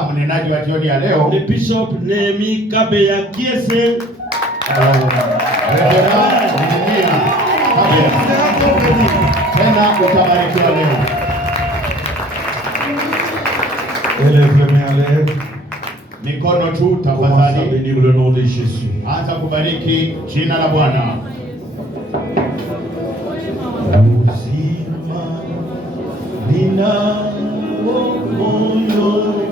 Mnenaji wa jioni ya leo ni Bishop Nehemi Kabeya Kiese. Tena utabarikiwa leo. Mikono tu tafadhali. Bénir le nom de Jésus. Anza kubariki jina la Bwana. Uzima nina moyo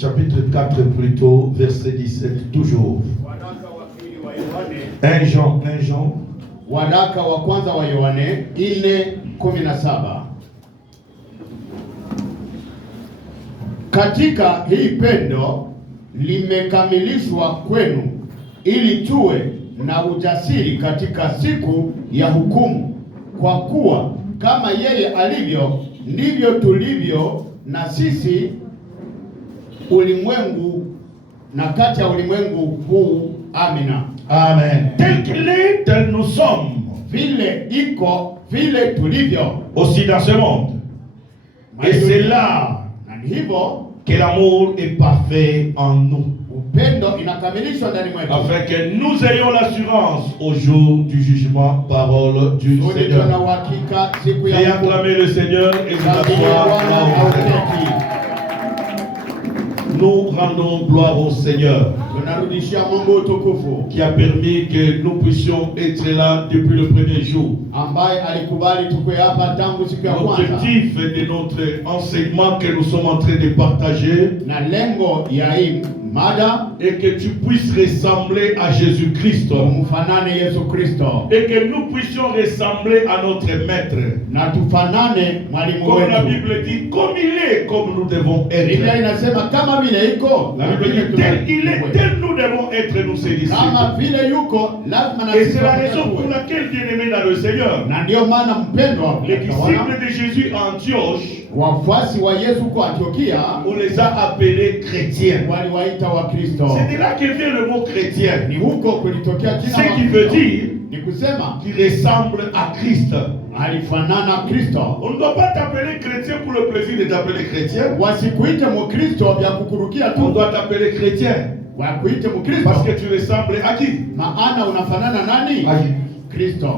chapitre 4 plutôt, verset 17, toujours. 1 Jean. Waraka wa kwanza wa Yohane 4:17. Katika hii pendo limekamilishwa kwenu, ili tuwe na ujasiri katika siku ya hukumu, kwa kuwa kama yeye alivyo ndivyo tulivyo na sisi ulimwengu na kati ya ulimwengu huu. Amina. Amen. Tel qu'il est, tel nous sommes. Vile iko, vile tulivyo. Aussi dans ce monde. Et c'est là que l'amour est parfait en nous. pendo inakamilishwa ndani mwetu, afin que nous ayons l'assurance au jour du jugement. Parole du sote Seigneur. tuna uhakika siku ya Et hukumu. acclamer le Seigneur et vous Mshangilie asseoir Bwana là où na vous êtes. uketi. Nous rendons gloire au Seigneur Tunarudishia Mungu utukufu qui a permis que nous puissions être là depuis le premier jour. ambaye alikubali tukue hapa tangu siku ya kwanza, L'objectif de notre enseignement que nous sommes en train de partager na lengo ya hii mada est que tu puisses ressembler à Jésus-Christ umfanane Yesu Kristo et que nous puissions ressembler à notre Maître. na tufanane mwalimu Comme la wetu. Bible dit, comme il est, comme nous devons Biblia être. inasema kama vile iko La na Bible vile dit, tel il est, tuwe. tel nous devons être, nous ses disciples. Kama vile yuko lazima na Et sisi c'est la tuwe. raison pour laquelle, bien-aimés dans le Seigneur, Na ndio maana mpendwa, les utaona, disciples de Jésus à Antioche, wafuasi wa Yesu kwa Antiokia on les a appelés chrétiens. waliwaita wa Kristo. C'est de là que vient le mot chrétien. Ni huko kulitokea jina Ce wa qui veut Kristo. dire Ni kusema qu'il ressemble à Christ. alifanana Kristo. On ne doit pas t'appeler chrétien pour le plaisir de t'appeler chrétien. Wasikuite Mkristo vya kukurukia On tu, doit t'appeler chrétien wakuite Mkristo parce que tu ressembles à qui? maana unafanana nani? À Jésus. Kristo.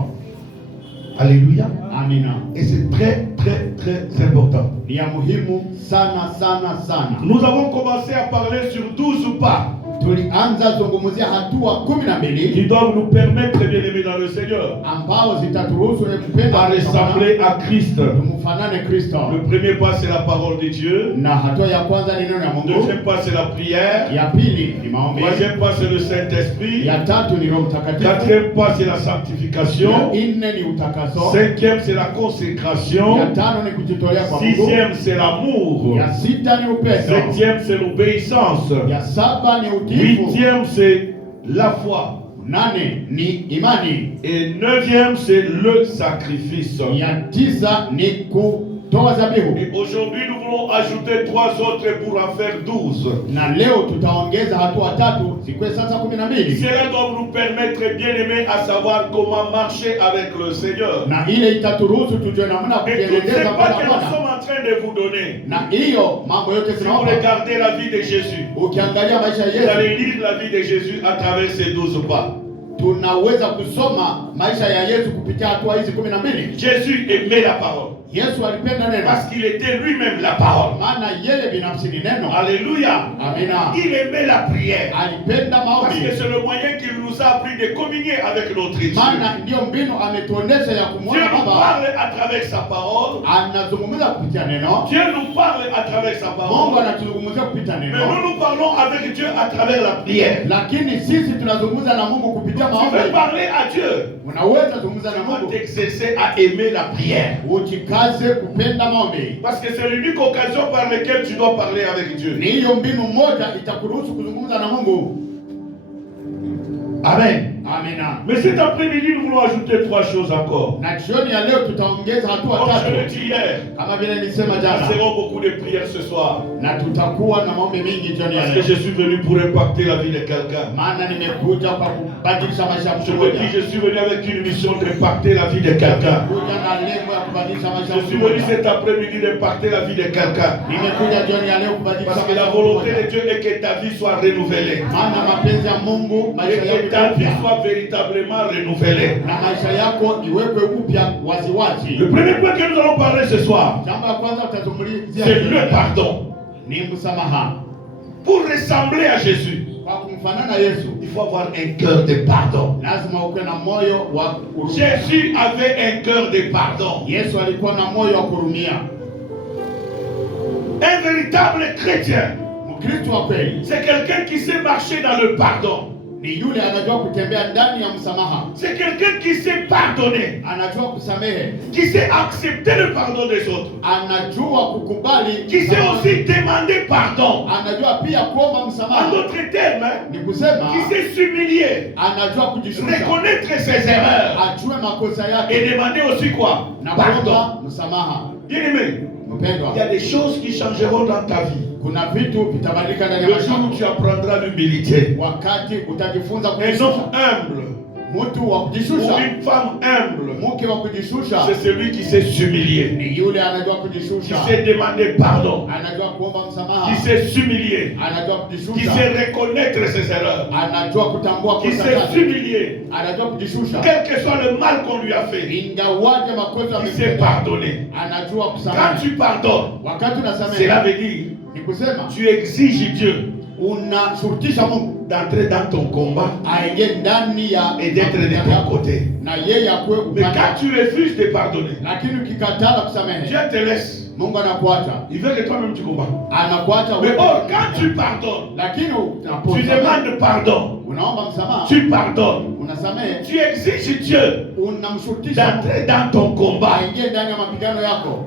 Alléluia. Amina. Et c'est très, très, très important. Ni ya muhimu sana sana sana. Nous avons commencé à parler sur 12 pas Tulianza zungumzia hatua 12 qui doivent nous permettre, bien aimés dans le Seigneur, ambao zitaturuhusu kupenda à ressembler à Christ. tumfanane Kristo. Le premier pas, c'est la parole de Dieu. Na hatua ya kwanza ni neno la Mungu. Deuxième pas, c'est la prière. Ya pili ni maombi. Troisième pas, c'est le Saint-Esprit. Ya tatu ni Roho Mtakatifu. Quatrième pas, c'est la Ya sanctification. nne ni utakaso. Cinquième, c'est la consécration. Ya tano ni kujitolea kwa Mungu. Sixième, c'est l'amour. Ya sita ni upendo. Septième, c'est l'obéissance. Ya saba ni utiifu. Huitième, c'est la foi. Nane ni imani. Et neuvième, c'est le sacrifice. Ya tisa ni kutoa dhabihu. Et aujourd'hui, nous voulons ajouter 3 autres pour en faire 12. Na leo tutaongeza hatua tatu zikuwe sasa 12. Cela doit nous permettre, bien aimés, à savoir comment marcher avec le Seigneur. Na ile itaturuhusu tujue namna Et toutes ces kujielekeza pas kwa que nous Bwana. sommes en train de vous donner, Na hiyo mambo yote si vous tunaomba. regardez la vie de Jésus, Ukiangalia maisha ya vous Yesu, allez lire la vie de Jésus à travers ces 12 pas. tunaweza kusoma maisha ya Yesu kupitia hatua hizi 12. Jésus aimait la parole Yesu alipenda neno parce qu'il était lui-même la parole. maana yeye binafsi ni neno. Alléluia. Amina. Il aimait la prière Alipenda parce maombi que c'est le moyen qu'il nous a appris de communier avec notre Dieu. maana ndio mbinu ametuonesha ya Dieu kumwona nous Baba. parle à travers sa parole. Anazungumza kupitia neno. Dieu nous parle à travers sa Mungu parole. anatuzungumzia kupitia Mais neno. nous parlons avec Dieu à travers la prière. Lakini sisi tunazungumza na Mungu kupitia Tu veux maombi. parler à Dieu, Unaweza zungumza na tu dois Mungu t'exercer à aimer la prière. ujikaze kupenda maombi. Parce que c'est l'unique occasion par laquelle tu dois parler avec Dieu. Ni hiyo mbinu moja itakuruhusu kuzungumza na Mungu. Amen. Amina. Mais cet après-midi, nous voulons ajouter 3 choses encore. Na jioni ya leo tutaongeza hatua Comme je l'ai tatu. dit hier, Kama vile nilisema nous jana, ferons beaucoup de prières ce soir. na tutakuwa na maombi mingi jioni ya Parce que leo. je suis venu pour impacter la vie de quelqu'un. Maana nimekuja kwa kubadilisha maisha ya Je mtu me dis, mmoja. je suis venu avec une mission d'impacter la vie de quelqu'un. Kuja na lengo ya kubadilisha maisha ya Je mtu suis venu mmoja. cet après-midi d'impacter la vie de quelqu'un. Nimekuja jioni ya leo kubadilisha Parce que maisha la ya mtu volonté de mmoja. Dieu est que ta vie soit renouvelée. Maana mapenzi ya Mungu Et maisha que ta yako vie upya. soit véritablement renouvelée. Na maisha yako iwekwe upya waziwazi. Le premier point que nous allons parler ce soir, Jambo la kwanza utazungumzia c'est le pardon. ni msamaha. Pour ressembler à Jésus, Kwa kumfanana Yesu, il faut avoir un cœur de pardon. lazima uwe na moyo wa huruma. Jésus avait un cœur de pardon. Yesu alikuwa na moyo wa kurumia. Un véritable chrétien, Mkristo wa kweli c'est quelqu'un qui sait marcher dans le pardon. ni yule anajua kutembea ndani ya msamaha, C'est quelqu'un qui sait pardonner, anajua kusamehe, qui sait accepter le pardon des autres, anajua kukubali, qui sait aussi demander pardon. anajua pia kuomba En msamaha. d'autres termes, hein, Ni kusema qui sait s'humilier, anajua kujishusha, reconnaître ses erreurs ajue makosa yake et demander aussi quoi? na Pardon. kuomba msamaha. Bien-aimé, Mpendwa, il y a des choses qui changeront dans ta vie. kuna vitu vitabadilika ndani ya Le maisha jour où yako tu apprendras l'humilité. wakati utajifunza Un kujishusha. homme humble Mtu wa Ou kujishusha, une femme humble, mke wa kujishusha c'est celui qui sait s'humilier, ni yule anajua qui kujishusha, sait demander pardon, anajua kuomba qui msamaha, sait s'humilier, anajua qui kujishusha, sait reconnaître ses erreurs, anajua kutambua qui kosa sait lake, s'humilier, anajua kujishusha, quel que soit le mal qu'on lui a fait, ingawaje makosa il sait amefanya, pardonner. anajua Quand kusamehe. tu pardonnes, Wakati cela unasamehe veut dire ni kusema tu exiges Dieu unashurutisha Mungu d'entrer dans ton combat aingie ndani ya et d'être de ton côté. na yeye akuwe Mais upande. quand tu refuses de pardonner, Lakini ukikatala kusamehe, Dieu te laisse. Mungu anakuacha, Il veut que toi-même tu combats. anakuacha Mais wewe. or, quand tu pardonnes, Lakini tu unaposamehe, demandes pardon, unaomba msamaha, tu pardonnes, unasamehe, tu exiges Dieu unamshurutisha d'entrer dans ton combat aingie ndani ya mapigano yako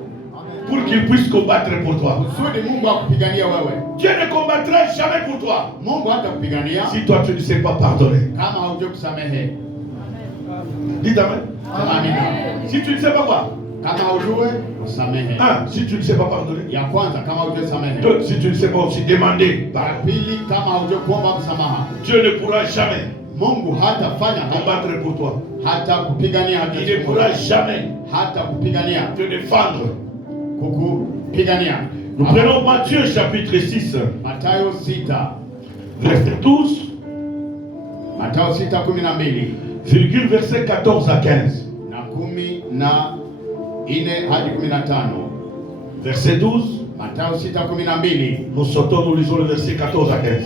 pour qu'il puisse combattre pour toi. kusudi Mungu akupigania wewe. Dieu ne combattra jamais pour toi Mungu hatakupigania si toi tu ne sais pas pardonner. kama haujui kusamehe. Dites Amen. Amina. Si tu ne sais pas quoi. Kama haujui usamehe. Un, si tu ne sais pas pardonner. Ya kwanza kama haujui samehe. Deux, si tu ne sais pas aussi demander Ya pardon. pili kama haujui kuomba msamaha. Dieu ne pourra jamais Mungu hatafanya combattre pour toi. hata kupigania hata Il ne siku pourra moja. jamais Hata kupigania te défendre. kukupigania. Nous prenons Matthieu chapitre 6, Mathayo 6, verset 12, Mathayo 6:12 virgule verset 14 à 15. na 14 hadi 15. Verset 12, Mathayo 6:12. nous sautons, nous lisons le verset 14 à 15.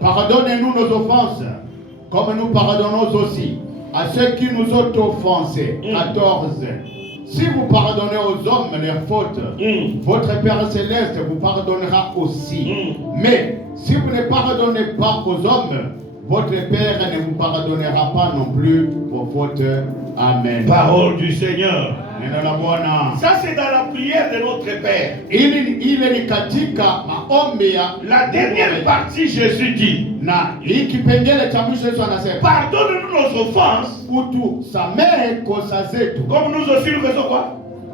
Pardonnez-nous nos offenses, comme nous pardonnons aussi à ceux qui nous ont offensés. 14. Si vous pardonnez aux hommes leurs fautes, votre Père Céleste vous pardonnera aussi. Mais si vous ne pardonnez pas aux hommes, votre Père ne vous pardonnera pas non plus vos fautes. Amen. Parole du Seigneur. Neno la Bwana. Ça, c'est dans la prière de notre Père. Ile ni katika maombi ya La dernière partie, Jésus dit, na hii kipengele cha mwisho Yesu anasema, pardonne-nous nos offenses, utusamehe kosa zetu comme nous aussi nous faisons quoi?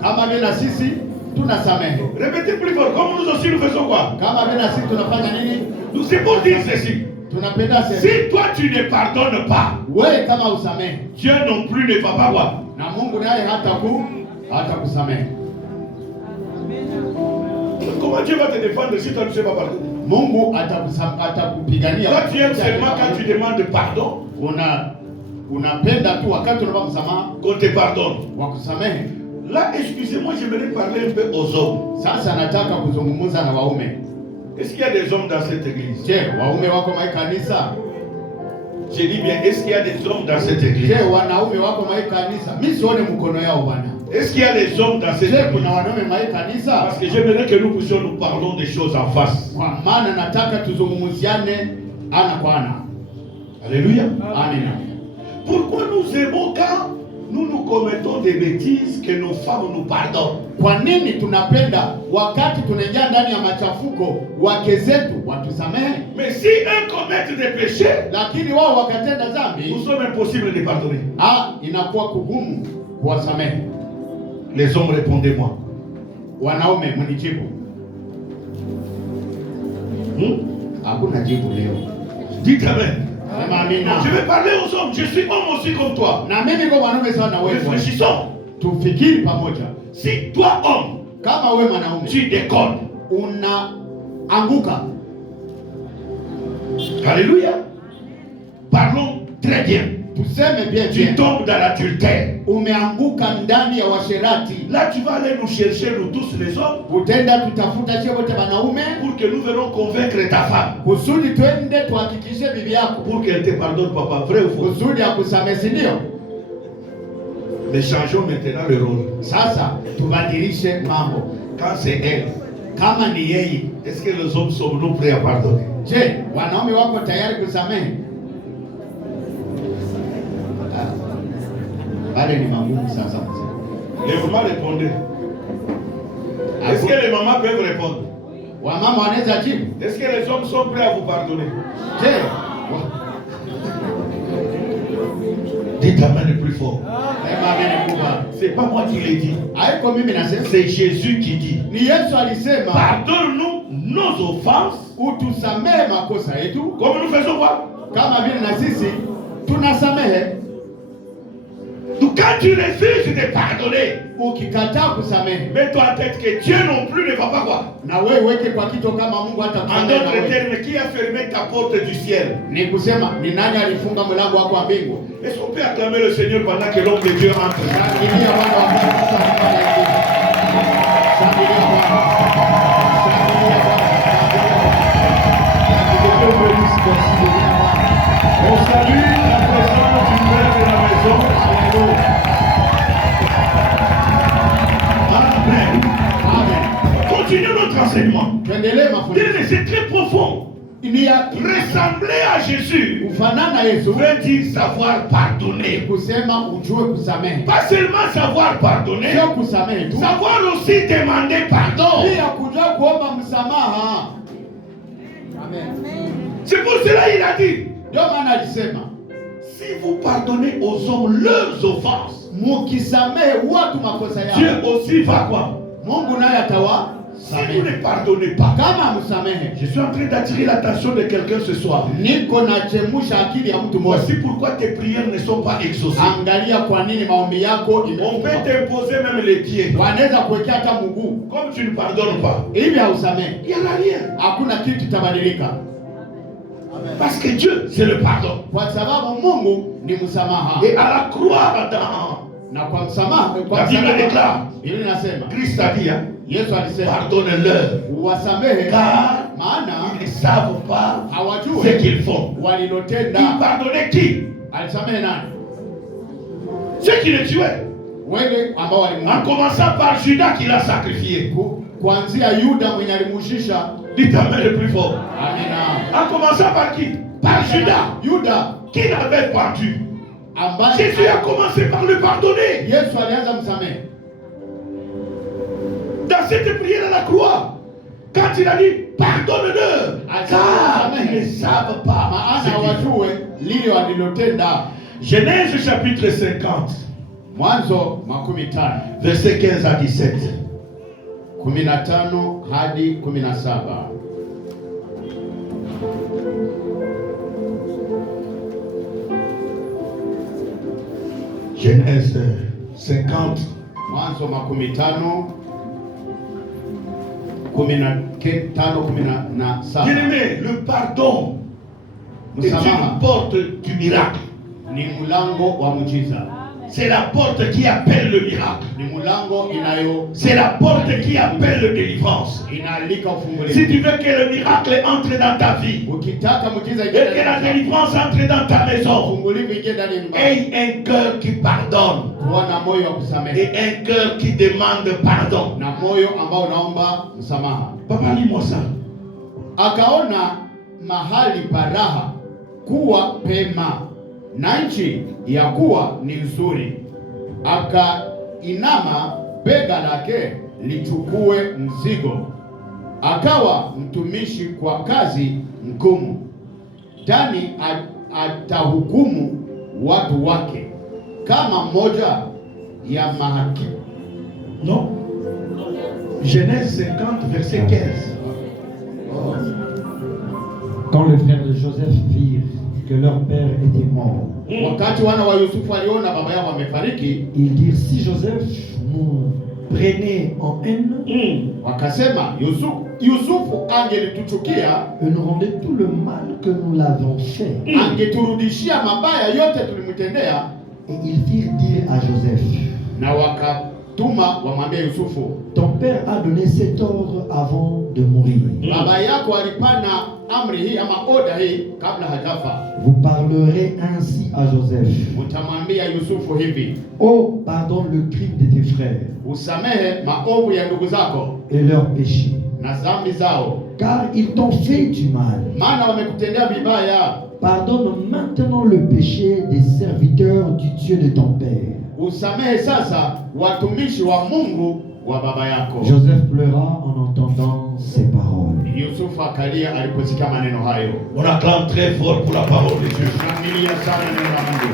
kama vile na sisi tunasamehe. Répétez plus fort, comme nous aussi nous faisons quoi? Kama vile na sisi tunafanya nini? Nous, c'est pour dire ceci. Tunapenda sisi. Si toi tu ne pardonnes pas, Wewe kama usamehe, Dieu non plus ne va pas voir. na Mungu naye hata kusamehe. Comment Dieu va te défendre si toi ne sais pas pardonner? Mungu atakupigania. Toi tu aimes seulement quand tu demandes pardon, Unapenda tu wakati unaomba msamaha qu'on te pardonne. wa kusamehe. Là, excusez-moi, j'aimerais parler un peu aux hommes. Sasa nataka kuzungumza na waume. Est-ce qu'il y a des hommes dans cette église? Je, waume wako mai kanisa? Je dis bien, est-ce qu'il y a des hommes dans cette église? Je, wanaume wako mai kanisa? Mimi sione mkono yao bwana. Est-ce qu'il y a des hommes dans cette Je, église? kuna wanaume mai kanisa? Parce que j'aimerais que nous puissions nous parlons des choses en face. Kwa maana nataka tuzungumziane ana kwa ana. Alléluia. Amina. Pourquoi nous aimons quand nous commettons des bêtises que nos femmes nous pardonnent? Kwa nini tunapenda wakati tunaingia ndani ya machafuko wake zetu watusamehe? Mais si eux commettent des péchés, Lakini wao wakatenda dhambi, nous sommes impossibles de pardonner. inakuwa kugumu kuwasamehe. Les hommes, répondez-moi. Wanaume mnijibu. Hakuna jibu leo. Dites amen. Sema amina. Je vais parler aux hommes. Je suis homme aussi comme toi. Na mimi kwa mwanaume sawa na wewe. Réfléchissons. Tufikiri pamoja. Si toi, homme, Kama wewe mwanaume tu déconnes, unaanguka. alléluia, parlons très bien. Tuseme bien Tu bien. tombes dans l'adultère. Umeanguka ndani ya washerati. Là, tu vas aller nous chercher, nous tous les hommes, Utenda tutafuta sio wote wanaume pour que nous venons convaincre ta femme, kusudi twende tuhakikishe bibi yako pour qu'elle te pardonne, papa. Vrai ou faux? kusudi akusamehe, si ndio? Mais changeons maintenant le rôle. Sasa tubadilishe mambo. Quand c'est elle, Kama ni yeye, est-ce que les hommes sommes-nous prêts à pardonner? je, wanaume wako tayari kusamehe? Bale ni magumu sasa mzee. Les mamans répondez. Est-ce que les mamans peuvent répondre? Wamama wanaweza jibu? Est-ce que les hommes sont prêts à vous pardonner? Je, Dites amen le plus fort. sema ameni kubwa. C'est pas moi qui l'ai dit. Haiko mimi nasema. C'est Jésus qui dit. Ni Yesu alisema, Pardonne-nous nos offenses, utusamehe makosa yetu comme nous faisons quoi? kama vile na sisi tunasamehe. Donc quand tu refuses de pardonner, ukikataa kusamehe, mets-toi en tête que Dieu non plus ne va pas voir. na wewe weke kwa kichwa kama Mungu hata En kusamehe. d'autres termes, qui a fermé ta porte du ciel? Ni kusema ni nani alifunga mlango wako wa mbingu? Est-ce qu'on peut acclamer le Seigneur pendant que l'homme de Dieu entre? Shangilia Bwana wa Mungu sasa anafanya hivi. Shangilia Bwana. Shangilia Bwana. On salue la présence du Père de la maison. Alléluia. Amen. Amen. Continuons notre enseignement. Tuendelee mafundisho. C'est très profond. Ni ya Ressembler à Jésus kufanana Yesu, veut dire savoir pardonner. kusema ujue kusamehe. Pas seulement savoir pardonner, Sio kusamehe tu, savoir aussi demander pardon. pia kujua kuomba msamaha. Amen. C'est pour cela qu'il a dit, Ndio maana alisema si vous pardonnez aux hommes leurs offenses, mukisamehe watu makosa yao, Dieu aussi va quoi? Mungu naye atawasamehe. Si vous ne pardonnez pas, Kama msamehe, je suis en train d'attirer l'attention de quelqu'un ce soir. niko nachemsha akili ya mtu mmoja. Voici pourquoi tes prières ne sont pas exaucées. Angalia kwa nini maombi yako On peut imefungwa. t'imposer même les pieds. Wanaweza kuwekea hata mguu. Comme tu ne pardonnes pas, Hivi hausamehe, il n'y en a rien. hakuna kitu kitabadilika. Parce que Dieu, c'est le pardon. Kwa sababu Mungu ni msamaha. Et à la croix, dans Na kwa msamaha, kwa la Bible msamaha, déclare, Biblia inasema, Christ a dit, hein, Yesu alisema, pardonne-leur, wasamehe car maana ils ne savent pas ce hawajui qu'ils font. walilotenda. Il pardonnait qui? Alisamehe nani? Ceux qui le tuaient. Wale ambao En walimuua. commençant par Judas qui l'a sacrifié. Kuanzia Yuda mwenye alimushisha. Dites amen le plus fort. Amina. En commençant par qui? Par Judas, Yuda qui l'avait pendu. ambaye Jésus a commencé par le pardonner. Yesu alianza msamehe. Dans cette prière à la croix, quand il a dit pardonne-leur, car ils ne savent pas. Maana wajue lile walilotenda. Genèse chapitre 50, Mwanzo 15, verset 15 à 17. 15 hadi 17. Genèse 50, Mwanzo 15, 17. bien-aimé, le pardon est une porte du miracle. Ni mlango wa muujiza. C'est la porte qui appelle le miracle. Ni mlango inayo, C'est la porte qui appelle la délivrance. inaalika ufungulivu. Si tu veux que le miracle entre dans ta vie Ukitaka muujiza et que la délivrance entre dans ta maison, ufungulivu ingie ndani ya nyumba. aie un cœur qui pardonne Kuwa na moyo wa et kusamehe un cœur qui demande pardon. na moyo ambao unaomba msamaha. Papa, lis-moi ça. Akaona mahali paraha kuwa pema na nchi ya kuwa ni nzuri, akainama bega lake lichukue mzigo, akawa mtumishi kwa kazi ngumu. Tani atahukumu watu wake kama mmoja ya mahakimu. Non. Genèse 50, verset 15. Quand les frères de Joseph virent que leur père était mort, Wakati wana wa Yusufu waliona baba yao wamefariki, ils dirent, si Joseph nous prenait en haine wakasema Yusufu angelituchukia, et nous rendait tout le mal que nous l'avons fait. angeturudishia mabaya yote tulimtendea. Et ils firent dire à Joseph, Na wakatuma wamwambie Yusufu, ton père a donné cet ordre avant de mourir. baba yako alipana amri hii ama oda hii kabla hajafa. Vous parlerez ainsi à Joseph. Utamwambia Yusufu hivi, Oh, pardonne le crime de tes frères usamehe maovu ya ndugu zako et leurs péchés, na dhambi zao, car ils t'ont fait du mal. maana wamekutendea vibaya. Pardonne maintenant le péché des serviteurs du Dieu de ton père. Usamehe sasa watumishi wa Mungu wa baba yako. Joseph pleura en entendant ces paroles. Yusufu akalia aliposikia maneno hayo. On acclame très fort pour la parole de Dieu. Shangilia sana neno la Mungu.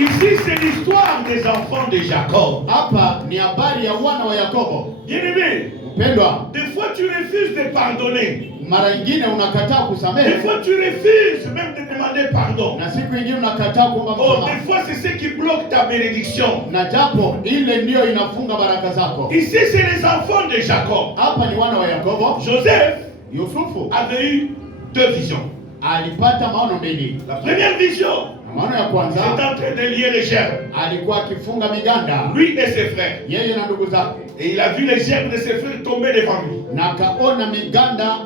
Ici, c'est l'histoire des enfants de Jacob. Hapa ni habari ya wana wa Yakobo. Bien-aimé, Mpendwa, des fois tu refuses de pardonner. mara nyingine unakataa Des kusamehe, fois tu refuses même de demander demander pardon. Na siku ingine unakataa kuomba Oh, msamaha. des fois c'est ce qui bloque ta bénédiction. Na japo ile ndio inafunga baraka zako. Ici c'est les enfants de Jacob. Hapa ni wana wa Yakobo. Joseph Yusufu avait eu deux visions. alipata maono mbili. La première vision, Maono ya c'est kwanza en train de lier les gerbes. alikuwa akifunga miganda, Lui et ses frères. yeye na ndugu zake, Et il a vu les gerbes de ses frères tomber devant lui. na akaona miganda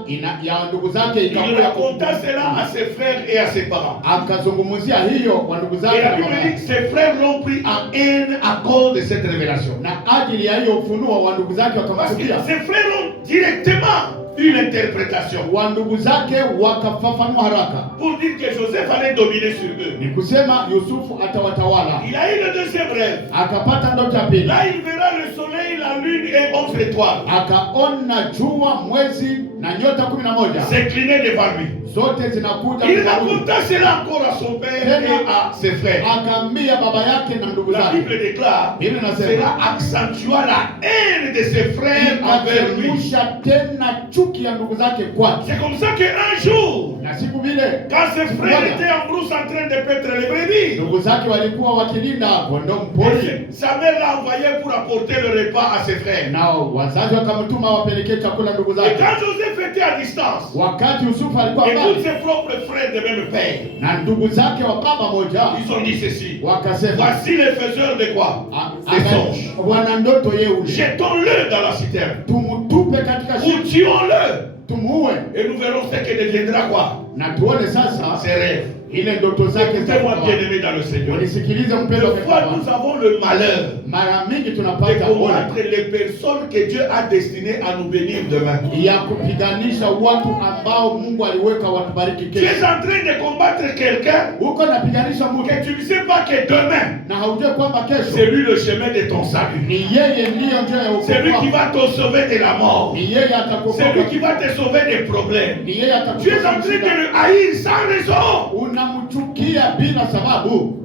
ya ndugu zake Il ikakuwa. raconta cela à ses frères et à ses parents. Akazungumzia hiyo kwa ndugu zake Et la na Bible mama dit que yake. ses frères l'ont pris en haine à cause de cette révélation. Na ajili ya hiyo ufunuo wa ndugu zake Parce que wakamchukia. ses frères ont directement eu l'interprétation Wa ndugu zake wakafafanua haraka, pour dire que Joseph allait dominer sur eux. ni kusema Yusufu atawatawala. Il a eu le deuxième rêve. Akapata ndoto ya pili, Là, il verra le soleil, la lune et 11 étoiles akaona jua, mwezi na nyota 11 s'incliner devant lui. zote zinakuja. Il raconta cela encore à son père et à ses frères. Akaambia baba yake na ndugu La zake. Bible déclare Bible inasema cela accentua la haine de ses frères envers lui. ikachemusha tena chuki ya ndugu zake kwake. C'est comme ça qu'un jour, Na siku vile quand ses frères étaient en brousse en train de paître les brebis, ndugu zake walikuwa wakilinda kondoo mpori, sa mère l'a envoyé pour apporter le repas à ses frères. nao wazazi wakamtuma wapelekee chakula ndugu Et zake. quand Joseph était à distance, Wakati Yusufu alikuwa et tous mbali ses propres frères de même père, na ndugu zake wa baba moja, ils ont dit ceci: wakasema voici les faiseurs de quoi? Des songes. wana ndoto yeule, Jetons-le dans la citerne, tumtupe katika ou shimo, tuons-le, tumuue et nous verrons ce que deviendra quoi? na tuone sasa Ses rêves. ile ndoto zake za Écoutez-moi, kuwa. bien-aimés dans le Seigneur. Unisikilize mpendwa Des fois, katika nous avons le malheur mara mingi de tunapata combattre ole les personnes que Dieu a destinées à nous bénir demain. ya kupiganisha watu ambao Mungu aliweka watubariki Tu es kesho. en train de combattre quelqu'un Uko napiganisha mtu que tu ne sais pas que demain, na haujue kwamba c'est kesho lui le chemin de ton salut. ni yeye ndiyo njia ya C'est lui qui wokovu. va te sauver de la mort. Ni yeye C'est lui atakuokoa. qui va te sauver des problèmes. Ni yeye Tu es en train de atakuokoa. le haïr sans raison. Unamchukia bila sababu.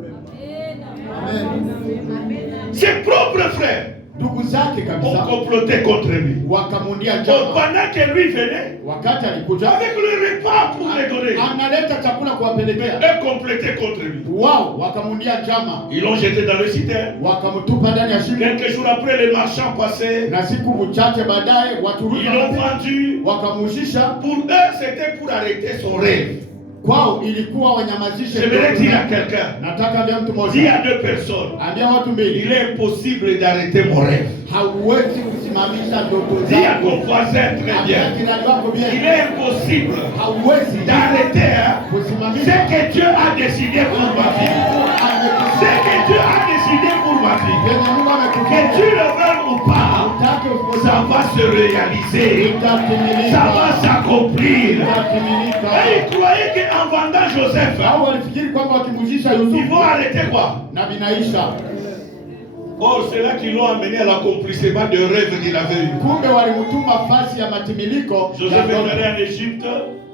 Ses propres frères Ndugu zake ont kabisa comploté contre lui. wakamundia Donc, njama. pendant que lui venait, Wakati alikuja avec le repas pour les donner, analeta chakula kuwapelekea, eux complétaient contre lui. wao wakamundia njama, Ils l'ont jeté dans le citerne. wakamtupa ndani ya shimo. Quelques jours après, les marchands passaient. Na siku chache baadaye waturudi Ils l'ont vendu. wakamuhusisha. Pour eux, c'était pour arrêter son rêve. Kwao ilikuwa wanyamazishe. J'aimerais dire à quelqu'un, Nataka vya mtu dis à mmoja, deux personnes, ambia watu mbili, il est impossible d'arrêter mon rêve. hauwezi kusimamisha ndoto Dis à ton zako. voisin très Ambia bien, jirani wako il bien, est impossible hauwezi d'arrêter hein, ce kusimamisha que Dieu a décidé pour ma vie. Ce que Dieu a décidé pour ma vie. yenye Mungu Que tu amekupa. le veuilles ou pas, Utake ça va se réaliser. Ça va s'accomplir. itatimilika. Et ils croyaient qu'en vendant Joseph, Hao walifikiri kwamba wakimujisha ils vont Yusufu arrêter quoi? na vinaisha. Or, c'est là qu'ils l'ont amené à l'accomplissement de rêve qu'il avait eu. Kumbe walimtuma fasi ya matimiliko ya Joseph est ndoto. allé en Égypte.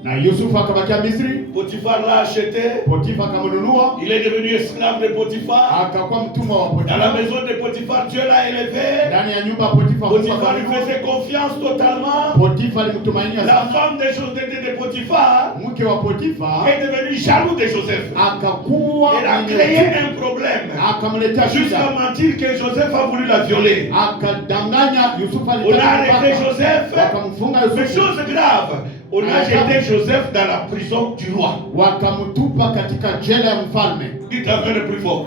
Na Yusufu akabakia Misri. Potiphar l'a acheté. Potifa akamnunua, Il est devenu esclave de Potiphar. akakuwa mtumwa wa Dans la Potifa. maison de Potiphar, Dieu l'a élevé. Ndani ya nyumba ya Potifa, Mungu Potiphar lui akamwinua. faisait confiance totalement. Potifa alimtumainia La sana. femme de Potiphar Mke wa Potifa est devenue jaloux de Joseph. akakuwa Elle a mwenye créé uchungu. un problème. Akamletea Jusqu'à shida, mentir que Joseph a voulu la violer. akadanganya Yusufu On a alitaka arrêté kupata. Joseph. Wakamfunga Mais Yusufu, chose grave, on a jeté Joseph dans la prison du roi. wakamtupa katika jela ya mfalme. Dites encore le plus fort.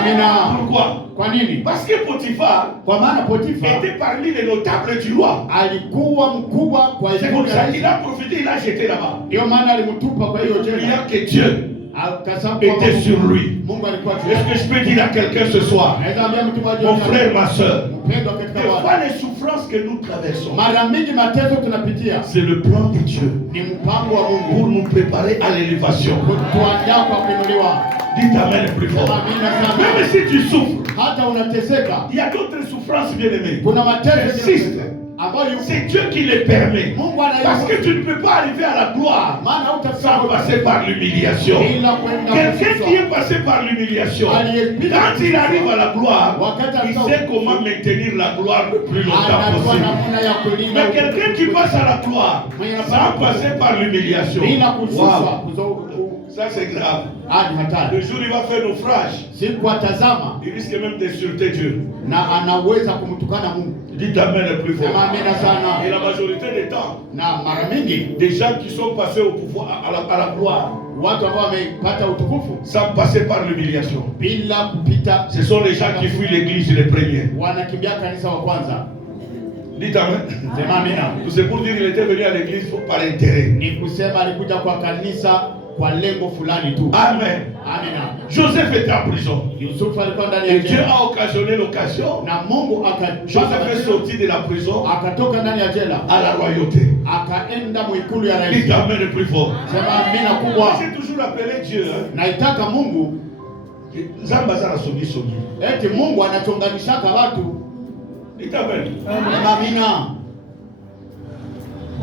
Amina. Pourquoi? Kwa nini? Parce que Potiphar Kwa maana Potifa était parmi les notables du roi. alikuwa mkubwa kwa C'est comme ikulu ça ya qu'il a profité, il a jeté là-bas. ndio maana alimtupa kwa hiyo jela. Priant que Dieu Akasabu kwamba était sur lui. Mungu alikuwa juu Est-ce yake. que je peux dire à quelqu'un ce soir, Naweza ambia mtu mmoja, mon frère, ma soeur, mpendwa katika des Bwana, fois les souffrances que nous traversons, mara mingi mateso tunapitia c'est le plan de Dieu ni mpango wa pour Mungu nous préparer à l'élévation. kutuandaa kwa kuinuliwa. Dites Amen le plus fort. Amina sana. Même si tu souffres, Hata unateseka, il y a d'autres souffrances, bien aimées. kuna mateso Persiste. ambayo C'est Dieu qui les permet. Mungu Parce que anaishi, tu ne peux pas arriver à la gloire maana sans utafika passer par l'humiliation. bila kwenda Quelqu'un qui kushushwa. est passé par l'humiliation, Aliyepita quand il arrive à la gloire, wakati il alikuwa sait comment maintenir la gloire le plus longtemps anajua possible. namna ya kulinda. Mais quelqu'un qui passe à la gloire sans passer par l'humiliation, bila kushushwa, wow, Ça c'est grave. Ni Le hatari. jour où il va faire naufrage, Siku atazama il risque même d'insulter Dieu. na anaweza kumtukana Mungu. Dites amen le plus Sema fort. amina sana. Et la majorité des temps, Na mara mingi des gens qui sont passés au pouvoir, à la gloire, watu ambao wamepata utukufu sans passer par l'humiliation, bila kupita, ce sont les gens qui fuient l'église les premiers. wanakimbia kanisa wa kwanza. Dites amen. Sema amina. C'est pour dire qu'il était venu à l'église par intérêt. Ni kusema alikuja kwa kanisa kwa lengo fulani tu. Amen. Amina. Joseph était en prison. Yusufu alikuwa ndani ya Et Dieu jela a occasionné l'occasion. na Mungu Joseph est sorti de la prison akatoka ndani ya jela à la royauté. akaenda mwikulu ya rais. Dites amen le plus fort. Sema amina Moi kubwa. j'ai toujours appelé Dieu. Naitaka Mungu Zambaza na sogi sogi. eti Mungu anachonganishaka watu. Dites amen. Sema amina.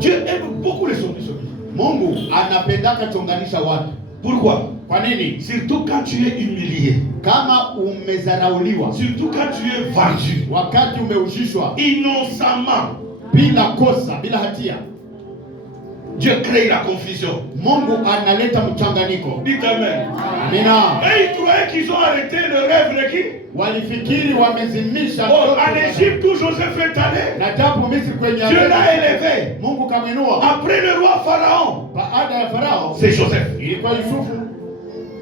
Dieu aime beaucoup les sogi sogi. Mungu anapendaka chonganisha watu. Pourquoi? Kwa nini? Surtout quand tu es humilié. Kama umezarauliwa, Surtout quand tu es vendu. wakati umeushishwa Innocemment. bila kosa, bila hatia, Dieu crée la confusion. Mungu analeta mchanganyiko. Dites amen. Amina. Et ils croyaient qu'ils ont arrêté le rêve de qui? Walifikiri wamezimisha Oh, ndoto en za- Égypte où Joseph est allé, na japo Misri kwenye Dieu l'a élevé. Mungu kamwinua. Après le roi Pharaon, Baada ya Farao c'est Joseph. ilikuwa Yusufu.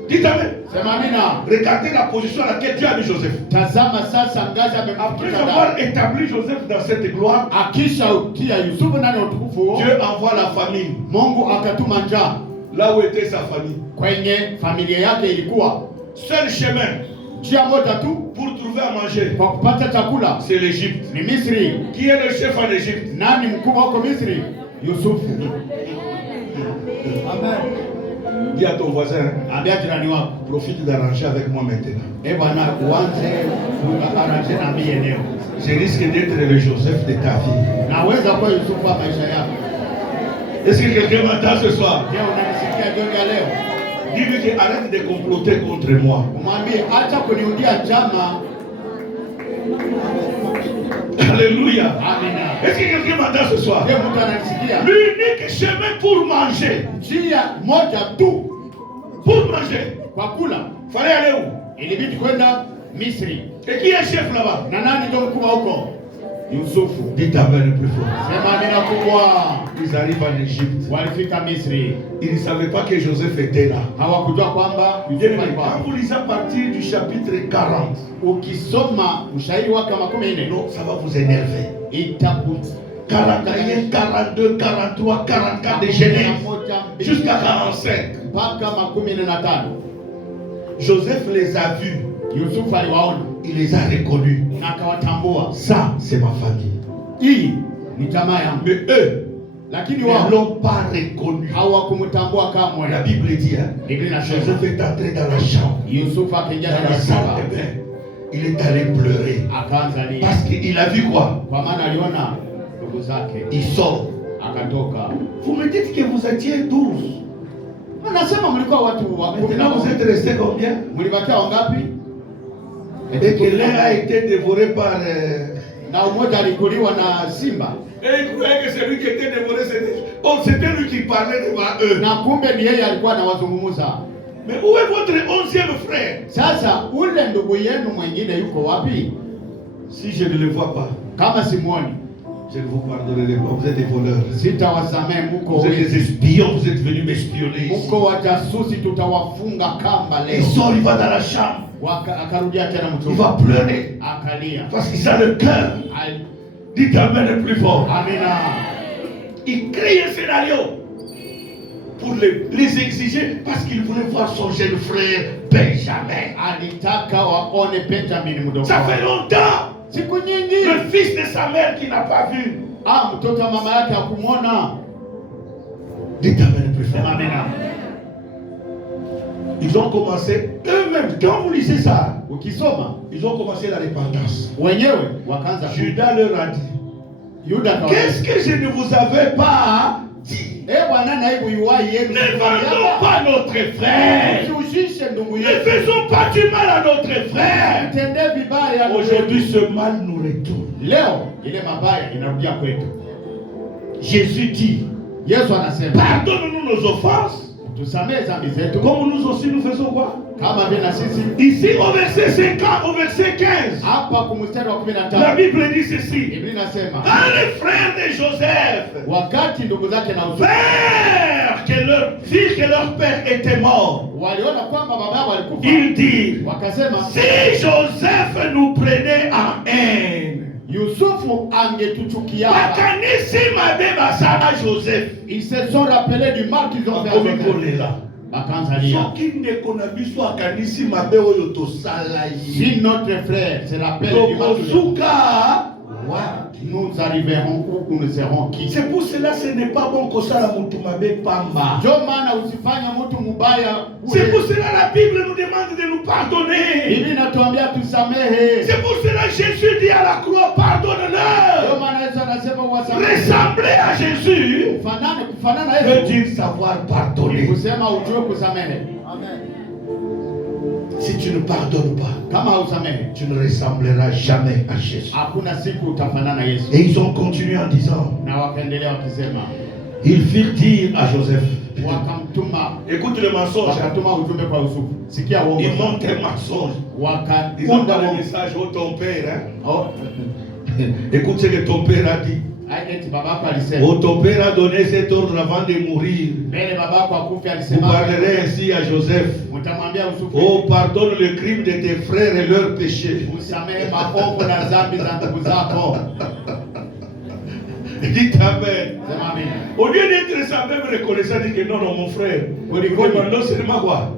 Dites amen. Sema amina. Regardez la position à laquelle Dieu a mis Joseph. Tazama sasa ngazi Après amemfikisha avoir ndani. établi Joseph dans cette gloire, Akisha utia Yusufu ndani ya utukufu huo, Dieu envoie la famine Mungu akatuma njaa là où était sa famille. kwenye familia yake. Ilikuwa Seul chemin njia moja tu pour trouver à manger, kwa kupata chakula, c'est l'Égypte. ni Misri. Qui est le chef en Égypte? Nani mkubwa huko Misri? Yusufu. Dis à ton voisin, Ambia jirani wako, profite d'arranger avec moi maintenant. bwana, uanze kuaranje na mimi leo. Je risque d'être le Joseph de ta vie. Naweza kuwa Yusufu wa maisha yako. Est-ce que quelqu'un m'entend ce soir? Je, unanisikia jioni ya leo? Dis-lui que arrête de comploter contre moi. Umwambie acha kuniundia njama. Alléluia. Amina. Est-ce que quelqu'un m'entend ce soir? Je, mtu ananisikia? L'unique chemin pour manger, Njia moja tu pour manger, kwa kula, fallait aller où? ilibidi kwenda Misri. Et qui est chef là-bas? Na nani ndio mkubwa huko? Yusufu. Dites amen le plus fort. Sema amina kubwa. Ils arrivent en Égypte. Walifika Misri. Ils ne savaient pas que Joseph était là. Hawakujua kwamba Bien Yusufu aimé, alikuwa. quand vous lisez à partir du chapitre 40, Ukisoma ushairi wake wa 14 non, ça va vous énerver. itabu 41, 42, 43, 44 de Genèse jusqu'à 45. mpaka 15. Joseph les a vus, Yusufu aliwaona il les a reconnus. na akawatambua. Ça, c'est ma famille. Hii ni jamaa yangu. Mais eux, Lakini ils ne wao l'ont pas reconnu. hawakumtambua kamwe. La Bible dit, hein, Biblia inasema Joseph est entré dans la chambre, Yusufu akaingia dans ndani la ya salle chumba de bain. Il est allé pleurer. akaanza lia, Parce qu'il a vu quoi? kwa maana aliona ndugu zake. Il sort. Akatoka. Vous me dites que vous étiez 12. Anasema mlikuwa watu wa 10 Maintenant, vous êtes restés combien? mlibakia wangapi? Et que l'un a été dévoré par... Na mmoja alikuliwa na simba. Et il croyait que celui qui était dévoré, c'était... Oh, c'était lui qui parlait devant eux. Na kumbe ni yeye alikuwa anawazungumza. Mais où est votre 11e frère? Sasa ule ndugu yenu mwingine yuko wapi? Si je ne le vois pas, Kama simuoni, je ne vous pardonnerai pas. Vous êtes des voleurs. sitawasamehe. Muko Vous êtes des wezi, espions. Vous êtes venus m'espionner ici. muko wajasusi, tutawafunga kamba Il leo. sort, il va dans la chambre. Akarudia tena Il mchumba, va pleurer. akalia. Parce qu'il a le cœur. Dites amen le plus fort. Amina. Il crée un scénario pour les exiger parce qu'il voulait voir son jeune frère Benjamin. Alitaka waone Benjamin mdogo. Ça fait longtemps. Siku nyingi. Le fils de sa mère qui n'a pas vu. Mtoto wa mama yake hakumwona. Dites amen le plus fort. Amina. Ils ont commencé eux-mêmes. Quand vous lisez ça, Ukisoma ils ont commencé la repentance. wenyewe wakaanza Judas leur a dit, Yuda akawa, qu'est-ce que je ne vous avais pas dit? Bwana na hebu yuwai yenu. Ne vendons pas notre frère. Usishe ndugu Ne yetu. faisons pas du mal à notre frère. Tende vibaya. Aujourd'hui, ce mal nous retourne. Leo ile mabaya inarudia kwetu. Jésus dit, Yesu anasema, pardonne-nous nos offenses, tusamehe dhambi zetu Comme nous aussi nous faisons quoi? kama vile na sisi. Ici au verset 50, au verset 15, Hapa kumstari wa la 15 Bible dit ceci. Biblia inasema Quand les frères de Joseph wakati ndugu zake na Yusufu virent que leur père était mort, waliona kwamba baba yao alikufa, ils dirent, wakasema si Joseph nous prenait en haine, Yusufu angetuchukia. bakanisi mabe basala Joseph, Ils se sont rappelés du mal qu'ils ont fait à Joseph. bakomikolela. Bakaanza lia. Soki ndeko na biso akanisi mabe oyo tosala ye, Si notre frère se rappelle du mal qu'ils ont fait, tokosuka. nous arriverons où nous serons qui. C'est pour cela que ce n'est pas bon kosala mutu mabe pamba. Ndio maana usifanye mtu mubaya C'est pour ule. cela que la Bible nous demande de nous pardonner. Biblia inatuambia tusamehe. C'est pour cela que Jésus dit à la croix, Ndio pardonne-leur. maana Yesu anasema wasamehe. Ressembler à Jésus Kufanana veut Yesu dire savoir pardonner. kusema ujue kusamehe. Si tu ne pardonnes pas, Kama hausamehe, tu ne ressembleras jamais à Jésus. hakuna siku utafanana Yesu. Et ils ont continué en disant, Na wakaendelea wakisema, ils firent dire à Joseph, wakamtuma écoute le mensonge, wakatuma ujumbe kwa Yusufu. Sikia uongo. ils montent un mensonge. Ils Wakaunda ont le uongo. message au ton père. Hein? Oh, Écoute ce que ton père a dit. eti babako alisema. Oh, ton père a donné cet ordre avant de mourir. Mbele babako akufi Vous alisema. parlerez ainsi à Joseph. Mtamwambia Yusufu, Oh, pardonne le crime de tes frères et leurs péchés. usamehe maovu na dhambi za ndugu zako. Dites Amen. Sema amina. Au lieu d'être ça même reconnaissant, dit que non, non, mon frère. Nous demandons seulement quoi?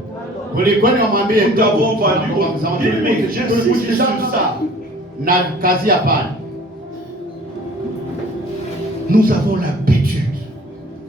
Kulikoni wamwambie Nous t'avons vendu. Tulimkujisha Mais j'insiste sur ça. na kazi ya pale. Nous avons l'habitude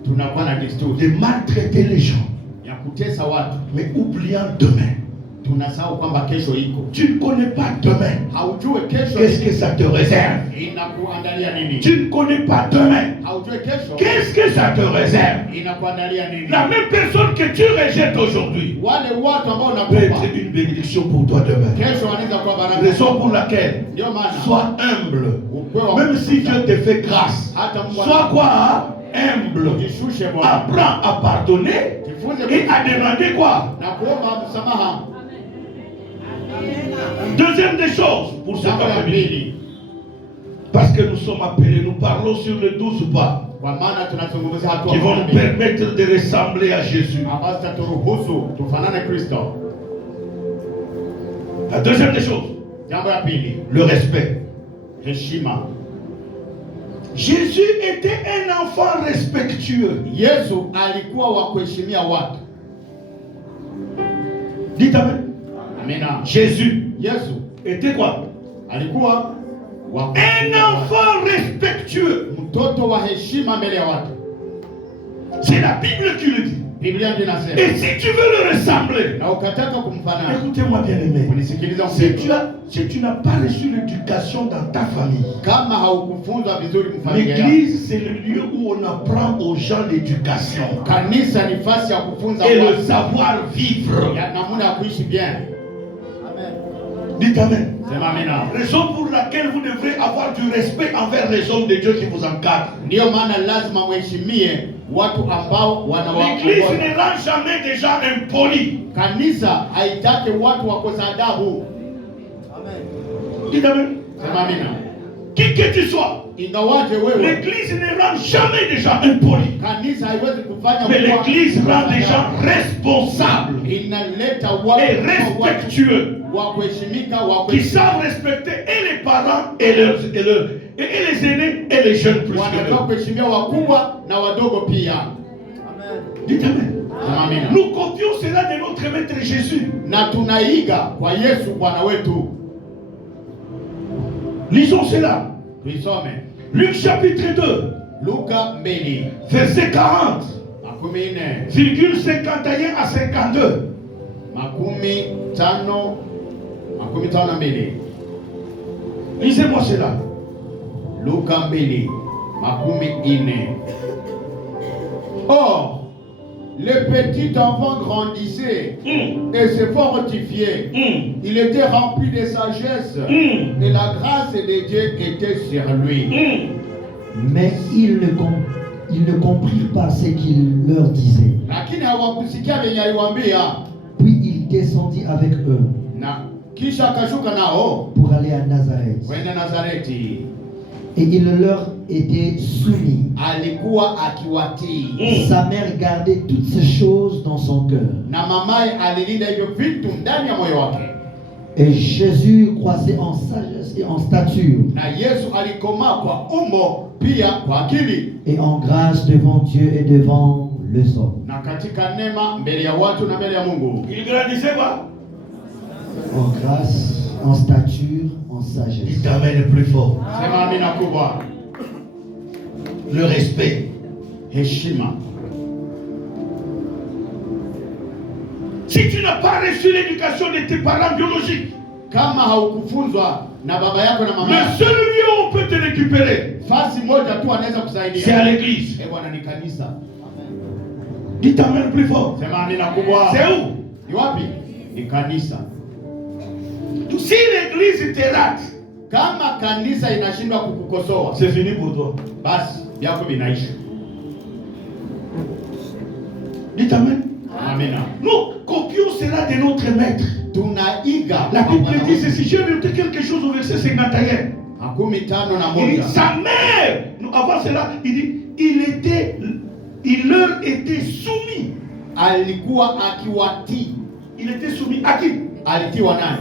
Tunakuwa na desturi de maltraiter les gens, ya kutesa watu, mais oubliant demain. tunasahau kwamba kesho iko. Tu ne connais pas demain. Haujue kesho Qu'est-ce que ça te réserve? inakuandalia nini. Tu ne connais pas demain. Haujue kesho Qu'est-ce que ça te réserve? inakuandalia nini. La même personne que tu rejettes aujourd'hui Wale watu ambao peut unakupa être une bénédiction pour toi demain. kesho wanaweza kuwa baraka. Raison pour laquelle Ndio maana sois humble. ukwe wa Même si Dieu te fait grâce, hata Mungu sois quoi? Humble. ujishushe Bwana. Apprends à pardonner Jifunze et à demander quoi? na kuomba msamaha. Deuxième des choses pour ce Jambo la après-midi. pili, Parce que nous sommes appelés, nous parlons sur les 12 pas kwa maana tunazungumzia hatua qui vont nous mbili permettre de ressembler à Jésus. ambazo zitaturuhusu tufanane Kristo. La deuxième des choses, Jambo la pili, le respect. heshima. Jésus était un enfant respectueux. Yesu alikuwa wa kuheshimia watu. Dites Amen. Amina. Jésus Yesu était quoi? alikuwa wa Un kuheshimia watu. enfant respectueux. Mtoto wa heshima mbele ya watu. C'est la Bible qui le dit. Biblia ndio inasema. Et si tu veux le ressembler, Na ukataka kumfanana, écoutez-moi bien aimé. unisikilize Si mpendwa. tu n'as pas reçu l'éducation dans ta famille, Kama haukufunzwa vizuri mfamilia yako. l'église c'est le lieu où on apprend aux gens l'éducation Kanisa ni nafasi ya kufunza et le watu savoir-vivre. ya namna ya kuishi bien. Dites Amen. Sema amina. Raison pour laquelle vous devrez avoir du respect envers les hommes de Dieu qui vous encadrent. Ndio maana lazima mheshimie watu ambao L'église wanawaongoza. ne rend jamais des gens impolis. Kanisa haitaki watu wakosa adabu. Dites Amen. Sema amina. Qui que tu sois, Ingawaje wewe, l'église ne rend jamais des gens impolis. kanisa haiwezi kufanya Mais kuwa- l'église rend des gens responsables inaleta watu et respectueux wa kuheshimika, wa qui savent respecter et les parents et les aînés et les jeunes plus que wanatoka eux. kuheshimia wakubwa na wadogo pia. Dites Amen. Sema amina. Nous copions cela de notre maître Jésus. Na tunaiga kwa Yesu Bwana wetu. Lisons cela. Tuisome Luc chapitre 2, Luka 2 verset 40, makumi nne virgule 51 à 52. makumi tano na mbili. Lisez-moi cela. Luka 2 makumi nne. Or, le petit enfant grandissait et se fortifiait. Il était rempli de sagesse et la grâce de Dieu était sur lui. Mais il ne ils ne comprirent pas ce qu'il leur disait. lakini hawakusikia venye aliwaambia. Puis il descendit avec eux Na kisha akashuka nao pour aller à Nazareth. kwenda Nazareti. Et il leur était soumis. Alikuwa akiwatii, Sa mère gardait toutes ces choses dans son cœur. na mamaye alilinda hivyo vitu ndani ya moyo wake. Et Jésus croissait en sagesse et en stature Na Yesu alikomaa kwa umbo pia kwa akili, et en grâce devant Dieu et devant les hommes. na katika neema mbele ya watu na mbele ya Mungu. Il grandissait quoi? En grâce, en stature, en sagesse. Il t'amène plus fort. Sema amina kubwa. Le respect. Heshima. Si tu n'as pas reçu l'éducation de tes parents biologiques, Kama haukufunzwa na baba yako na mama le yako, seul lieu où on peut te récupérer, fasi moja tu anaweza c'est à kusaidia. l'église. Bwana ni kanisa. Il t'amène plus fort. Sema amina kubwa. C'est où? Ni wapi? Ni kanisa. Si l'église te rate, Kama kanisa inashindwa kukukosoa, c'est fini pour toi. basi vyako vinaisha. Il t'amène. Amina. Nous copions cela de notre maître. Tunaiga. La Bible dit ceci. J'ai noté quelque chose au verset 51. Makumi tano na Il dit, moja. sa mère, nous, avant cela, il dit, il leur était soumis. Alikuwa akiwatii. Il était soumis à qui? Alitiwa nani?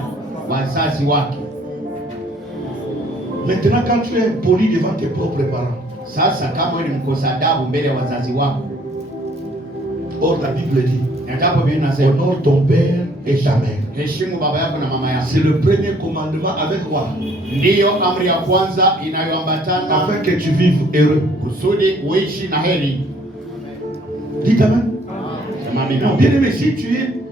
Wazazi wake. Maintenant, quand tu es poli devant tes propres parents, Sasa kama wewe ni mkosa adabu mbele ya wazazi wako, or la Bible dit, endapo Biblia inasema honore ton père et ta mère. heshimu baba yako na mama yako, C'est le premier commandement avec quoi? ndiyo amri ya kwanza inayoambatana Afin que tu vives heureux. kusudi uishi na heri. Dites amen. Sema amina. Non, bien aimé, si tu es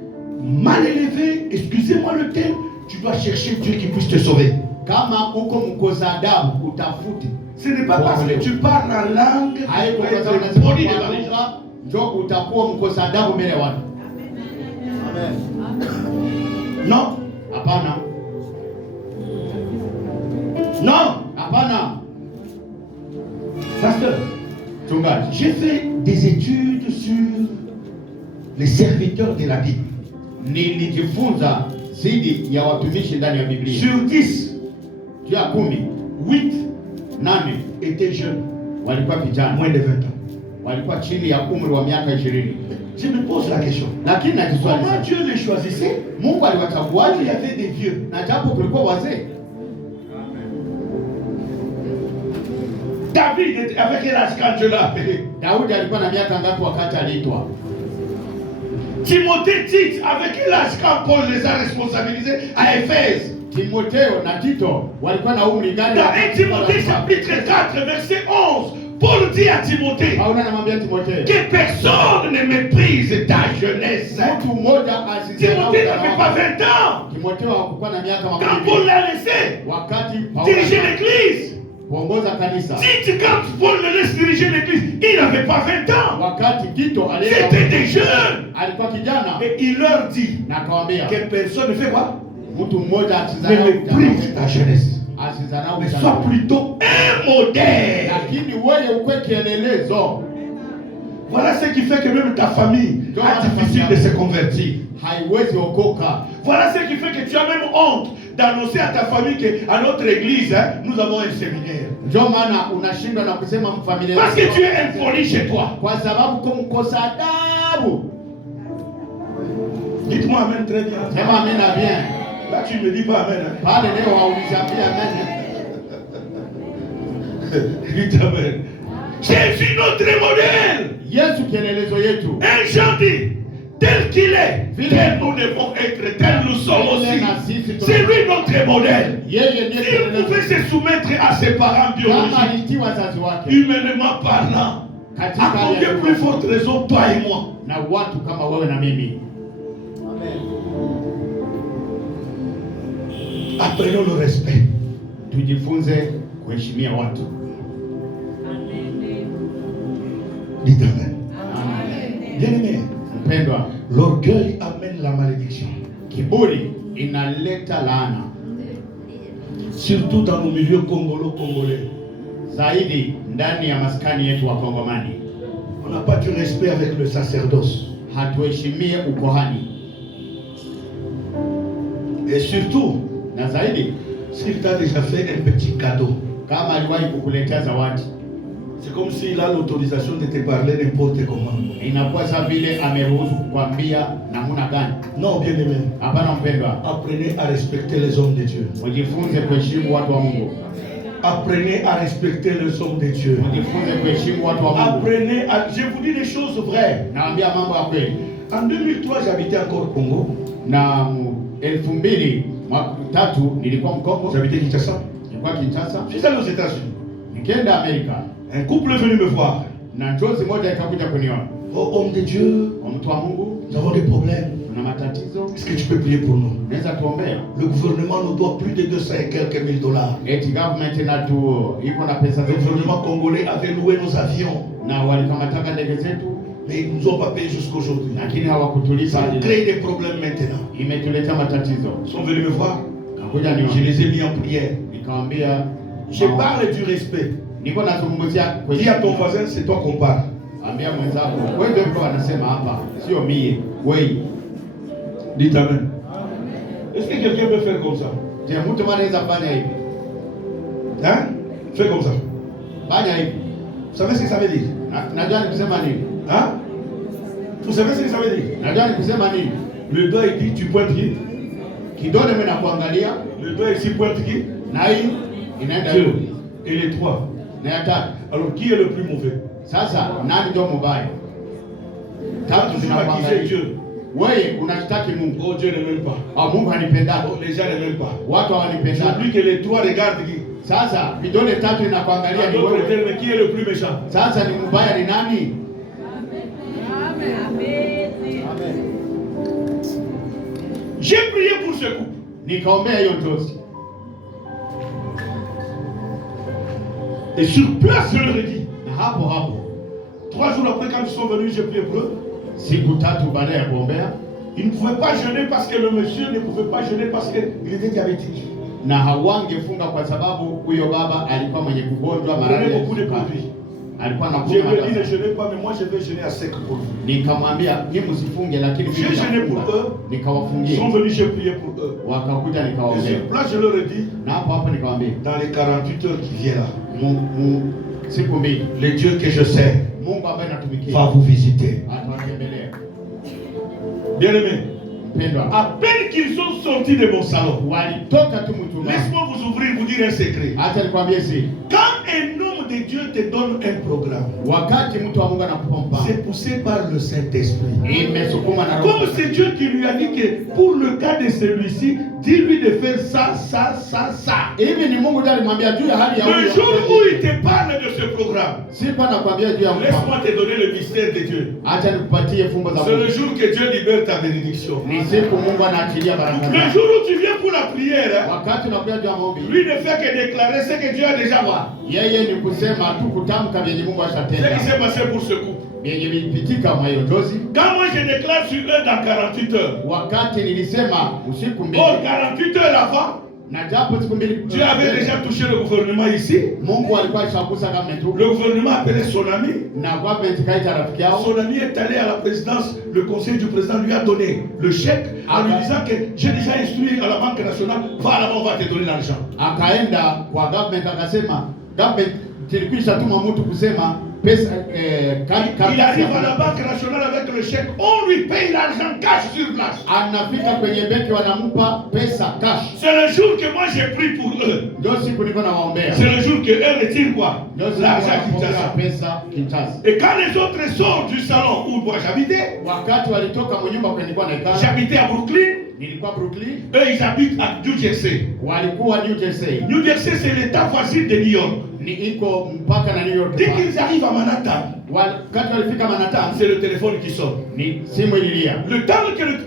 mal élevé, excusez-moi le terme, tu dois chercher Dieu qui puisse te sauver. Kama uko mkosa adabu, utafute. Ce n'est pas parce que tu parles en langue, Haiko tu kwa vas sababu être unasema poli kwa devant les gens. lugha, ndio utakuwa mkosa adabu mbele ya watu. Non, Hapana. non, Hapana. pasteur, Mchungaji, j'ai fait des études sur les serviteurs de la Bible. nilijifunza zidi ya watumishi ndani ya Biblia. Sur 10, Juu ya 10, 8 8 étaient jeunes, walikuwa vijana, moins de 20 ans. walikuwa chini ya umri wa miaka 20. Je me pose la question. Lakini najiswali Comment sana, Dieu les choisissait? Mungu Il y aliwachaguaje? avait des vieux. Na japo kulikuwa wazee. David était avec quel âge quand Dieu l'a appelé? Daudi alikuwa na miaka ngapi wakati aliitwa? Timothée, Tite, avec quel âge quand Paul les a responsabilisés à Éphèse? Timotheo na Tito walikuwa na umri gani? Dans 1 Timothée chapitre 4 verset 11, Paul dit à Timothée Paulo anamwambia Timotheo, que personne ne méprise ta jeunesse. mtu mmoja asizarau Timothée ujana n'avait pas wako. 20 ans. Timotheo hakuwa na miaka Quand makumi Paul mbili. l'a laissé Wakati Paulo diriger l'église, kuongoza kanisa, Tite, quand Paul le laisse diriger l'église, il n'avait pas 20 ans. wakati Tito C'était des jeunes. alikuwa kijana, Et il leur dit na akawaambia que personne ne fait quoi? mtu mmoja Ne asizarau méprise ta jeunesse. asizarau Mais ujana sois wako. plutôt un modèle. Lakini wewe ukwe kielelezo. Voilà ce qui fait que même ta famille a difficile de se convertir. Haiwezi okoka. Voilà ce qui fait que tu as même honte d'annoncer à ta famille qu'à notre église, hein, nous avons un séminaire. Ndio maana unashindwa na kusema mfamilia Parce que tu es impoli chez toi. kwa sababu uko mkosa adabu. Dites-moi amen très bien. Sema amina bien. Là, tu ne me dis pas amen. Hein. Pale leo haulizambia amen. Dites amen. Jésus notre modèle. Yesu kielelezo yetu. Un Jean dit, tel qu'il est, tel nous devons être, tel nous sommes aussi. C'est lui notre modèle. Yeye ndiye Il kielelezo. pouvait se soumettre à ses parents Kama biologiques, alitii wazazi wake humainement parlant. katika À hali ya combien plus forte raison, toi et moi? na watu kama wewe na mimi. Apprenons le respect. Tujifunze kuheshimia watu. Dites amen. Amen. Bien-aimé, Mpendwa, l'orgueil amène la malédiction. kiburi inaleta laana, Surtout dans nos milieux congolais. zaidi ndani ya maskani yetu wa Kongomani. On n'a pas du respect avec le sacerdoce. hatuheshimie ukohani, Et surtout, na zaidi s'il t'a déjà fait un petit cadeau, kama aliwahi kukuletea zawadi, c'est comme s'il a l'autorisation de te parler n'importe comment. inakuwa sawa vile ameruhusu kukwambia namna gani. Non, bien aimé. Hapana mpendwa, Apprenez à respecter les hommes de Dieu. ujifunze kuheshimu watu wa Mungu, Apprenez à respecter les hommes de Dieu. ujifunze kuheshimu watu wa Mungu. Apprenez à... Je vous dis des choses vraies. Naambia mambo ya kweli. En 2003, j'habitais encore au Congo. Na 2000 mwaka 3 nilikuwa Mkongo, J'habitais Kinshasa. nilikuwa Kinshasa, Je suis allé aux États-Unis. nikaenda Amerika Un couple est venu me voir. na njozi moja ikakuja kuniona. Oh, homme de Dieu, Kwa mtu wa Mungu, nous avons des problèmes. tuna matatizo, Est-ce que tu peux prier pour nous? unaweza tuombea? Le gouvernement nous doit plus de 200 et quelques mille dollars. Eti government inatu iko na pesa Le zetu gouvernement congolais avait loué nos avions, na walikamataka ndege zetu, mais ils ne nous ont pas payé jusqu'aujourd'hui. lakini hawakutulipa. Ça crée des problèmes maintenant. Imetuleta matatizo. Ils sont venus me voir. Kakuja Je nione, les ai mis en prière. nikamwambia Je parle du respect. niko nazungumzia Dis à ton voisin, c'est toi qu'on parle. ambia mwenzako, wewe ndio mko wanasema hapa, sio mie. Wewe Dites Amen. Est-ce que quelqu'un peut faire comme ça? je mtu anaweza fanya hivi? Hein? Fais comme ça. Fanya hivi. Vous savez ce que ça veut dire? Najua ni kusema nini? Hein? Vous savez ce que ça veut dire? Najua ni kusema nini? Le doigt il dit, tu pointes qui? Kidole mimi nakuangalia Le doigt ici pointe qui? na hii inaenda Dieu. hiyo Et les trois. na ya tatu. Alors qui est le plus mauvais? Sasa nani ndio mubaya? Tatu Tu vas accuser zinakuangalia. Dieu. Wewe unashtaki Mungu. Oh, Dieu ne m'aime pas. Au Mungu hanipendaki. Oh, les gens ne m'aiment pas. Watu hawanipendaki. J'oublie que les trois regardent qui? Sasa vidole tatu inakuangalia En ni d'autres wewe. termes, qui est le plus méchant? Sasa ni mubaya ni nani? J'ai prié pour ce couple. Nikaombea hiyo njozi. Et sur place, je leur ai dit. Na hapo hapo 3 jours après, quand ils sont venus, j'ai prié pour eux. siku tatu baada ya kuombea, Ils ne pouvaient pas jeûner parce que le monsieur ne pouvait pas jeûner parce qu'il était diabétique. na hawangefunga kwa sababu huyo baba alikuwa mwenye kugonjwa Il maradhi prenait ya beaucoup de kisukari. produits. Alikuwa Je anakunywa lui ai dit ne madawa. jeûnez pas, mais moi je vais jeûner à sec pour vous. Nikamwambia ni msifunge, lakini mimi J'ai jeûné pour nitafunga. eux. Ils Nikawafungia, sont venus, j'ai prié pour eux. wakakuja Et nikawaombea, sur place, je leur ai dit, na hapo hapo nikamwambia dans les 48 heures qui viennent là, siku mbili le Dieu que je sais Mungu ambaye natumikia va vous visiter. atawatembelea. Bien aimé, Mpendwa, à peine qu'ils sont sortis de mon salon, walitoka tu mtumbani. laisse-moi vous ouvrir, vous dire un secret. Acha nikwambie si Quand un homme de Dieu te donne un programme, wakati mtu wa Mungu anakupa mpango, c'est poussé par le Saint-Esprit. imesukuma na Roho. Comme c'est Dieu qui lui a dit que pour le cas de celui-ci, dis-lui de faire ça, ça, ça, ça. Hivi ni Mungu ndiye alimwambia juu ya hali ya Le huyu. jour où il te parle de ce programme, Sipa nakwambia juu ya mpango. laisse-moi te donner le mystère de Dieu. Acha nikupatie fumbo za C'est le Mungu. jour que Dieu libère ta bénédiction. Ni siku Mungu anaachilia baraka Le zake. jour où tu viens pour la prière, hein, Wakati unakuja juu ya maombi, lui ne fait que déclarer ce que Dieu a déjà fait. yeye ni kusema tu kutamka vyenye Mungu Ce qui ashatenda. s'est passé pour ce couple. Vyenye vilipitika mwa hiyo njozi. Quand moi je déclare sur eux dans 48 heures, Wakati nilisema usiku mbili oh, 48 heures avant, na japo siku mbili Dieu avait déjà touché le gouvernement ici. Mungu alikuwa ashagusa kama tu Le gouvernement a appelé son ami. na government kaita rafiki yao. Son ami est allé à la présidence, le conseil du président lui a donné le chèque en lui disant que j'ai déjà instruit à la Banque nationale, va là-bas, on va te donner l'argent. Akaenda kwa government akasema, government tulikwisha tuma mtu kusema pesa Il arrive à la Banque nationale avec le chèque, on lui paye l'argent cash sur place. anafika kwenye benki wanampa pesa cash. C'est le jour que moi j'ai pris pour eux. Ndio siku niko nawaombea. C'est le jour que eux retirent quoi? Ndio siku L'argent qui wanapokea pesa Kinshasa. Et quand les autres sortent du salon où moi j'habitais, Wakati walitoka mnyumba kwenye nilikuwa naikaa, j'habitais à Brooklyn, nilikuwa Brooklyn, eux ils habitent à New Jersey. walikuwa New Jersey. New Jersey c'est l'état voisin de New York. Ni iko mpaka na New York. Dès qu'ils arrivent à Manhattan, Wakati walifika Manhattan, c'est le téléphone qui sonne. ni simu ililia. Le temps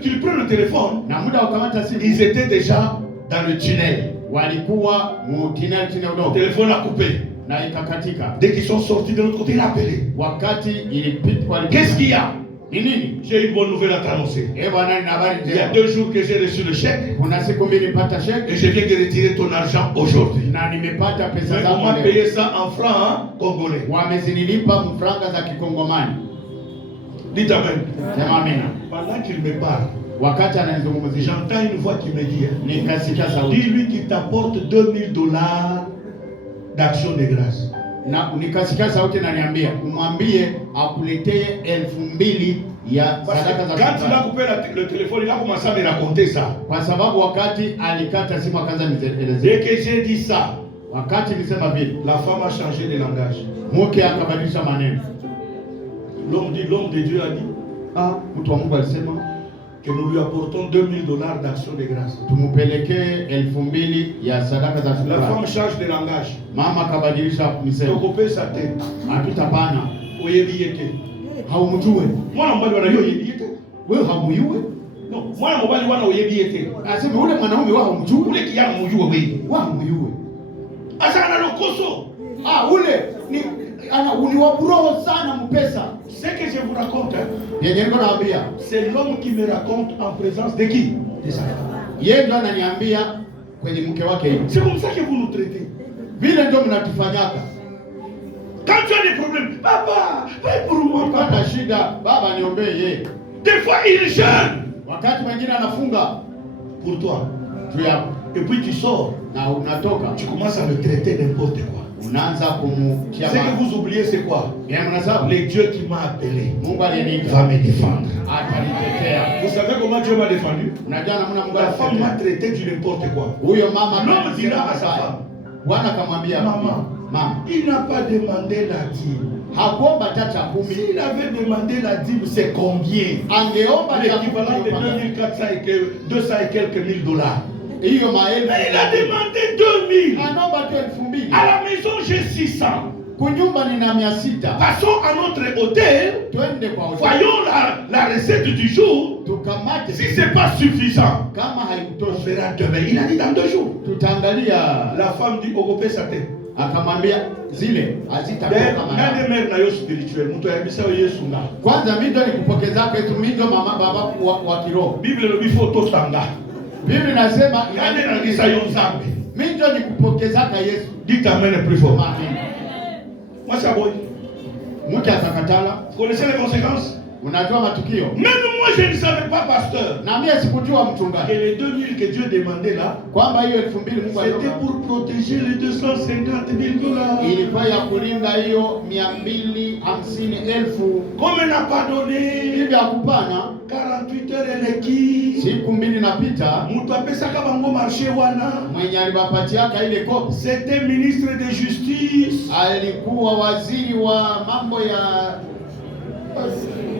qu'ils prennent le téléphone, Na muda wakamata simu, ils étaient déjà dans le tunnel. walikuwa mutinel chini ya Le udongo téléphone a coupé. na ikakatika. Dès qu'ils sont sortis de l'autre côté, il a appelé. Wakati ilipita, Qu'est-ce qu'il y a? ni nini? J'ai une bonne nouvelle à t'annoncer. Bwana, nina habari Il y a njema. 2 jours que j'ai reçu le chèque Kuna siku mbili nipata et cheki je viens de retirer ton argent aujourd'hui. na nimepata pesa Mais on zangu m'a leo. payé ça en francs congolais. Wamezinilipa mfranga za Kikongomani. Dites Amen. Sema amina. Pendant qu'il me parle, Wakati ananizungumzia, j'entends une voix qui me dit, nikasikia sauti. dis-lui qu'il t'apporte $2000 d'action de grâce. Na nikasikia sauti naniambia, umwambie akuletee 2,000 ya Parce sadaka que za quand il a shukrani. coupé le téléphone, il a commencé à me raconter ça. Kwa sababu wakati alikata simu akaanza Dès nielezea. que j'ai dit ça, Wakati nilisema vile, la femme a changé de langage. mke akabadilisha maneno. L'homme de Dieu a dit Mtu wa Mungu alisema que nous lui apportons $2000 d'action de grâce. tumupelekee 2,000 ya sadaka za La shukrani. femme change de langage. Mama akabadilisha misemo. Tokopé sa tête. Akitapana, Oyebiyete. haumjue. Mwana mbali wana oyebiyete. Wewe hamuyue. Non, mwana mbali wana oyebiyete. Asema ule mwanaume wewe hamjue. Ule kijana mjue wewe. Wewe hamuyue. Asa ana lokoso. Ule ni ni wa roho sana mpesa. Ce que je vous raconte, Yenye niko naambia, c'est l'homme qui me raconte en présence de qui? De sa femme. yeye ndo ananiambia kwenye mke wake hivi. C'est comme ça que vous nous traitez. Vile ndio mnatufanyaka. Quand tu as des problèmes, papa, prie pour moi, papa. Pana shida, baba niombee yeye. Des fois il jeûne Wakati mwingine anafunga pour toi. juu yako Et puis tu sors, na unatoka tu commences à le traiter n'importe quoi. unaanza kumtia Ce que baba. vous oubliez, c'est quoi? Bien mnasahau, Le Dieu qui m'a appelé Mungu aliyeniita va me défendre. atanitetea. Vous savez comment Dieu m'a défendu? Unajua namna Mungu La femme m'a alitetea. traité du n'importe quoi. Huyo mama L'homme dira à sa femme, Bwana akamwambia maman, mama, il n'a pas demandé la dîme. hakuomba hata cha 10. S'il avait demandé la dîme, c'est combien? Angeomba L'équivalent de 2400 et que 200 et quelques mille dollars. hiyo maelfu. Mais il a demandé 2000. Anaomba tu 2,000. À la maison, j'ai 600. Kunyumba nina 600. Passons à notre hôtel. Twende kwa hoteli. Voyons la recette du jour. Tukamate. Si ce n'est pas suffisant, Kama on haikutoshi, verra demain. Il a dit dans 2 jours. tutaangalia. La femme dit, Ogopé sa tête. Akamwambia zile hazitatoka mara. Nani mère na yo spirituel. Mtu ayabisa yo Yesu na. Kwanza mimi ndo nikupokeza kwetu, mimi ndo mama baba wa kiroho. Bible le bifo to tanga. Biblia inasema Nani na ngisa yo nzambe. mimi ndo nikupokeza kwa Yesu. Dites amen plus fort. Amen. Moi ça boy. Mke akakatala. Vous connaissez les conséquences? Unajua matukio? Même moi je ne savais pas, pasteur, Na mimi sikujua que mchungaji les 2000 que Dieu demandait là, kwamba hiyo 2,000 Mungu c'était aliomba pour protéger les 250 000 dollars. ilikuwa ya kulinda hiyo 250,000. Comme elle n'a pas donné Hivi hakupana 48 heures et qui siku 2 napita, Moutou apesaka bango marché wana. mwenye alipapatiaka ile kopi C'était ministre de justice. alikuwa waziri wa mambo ya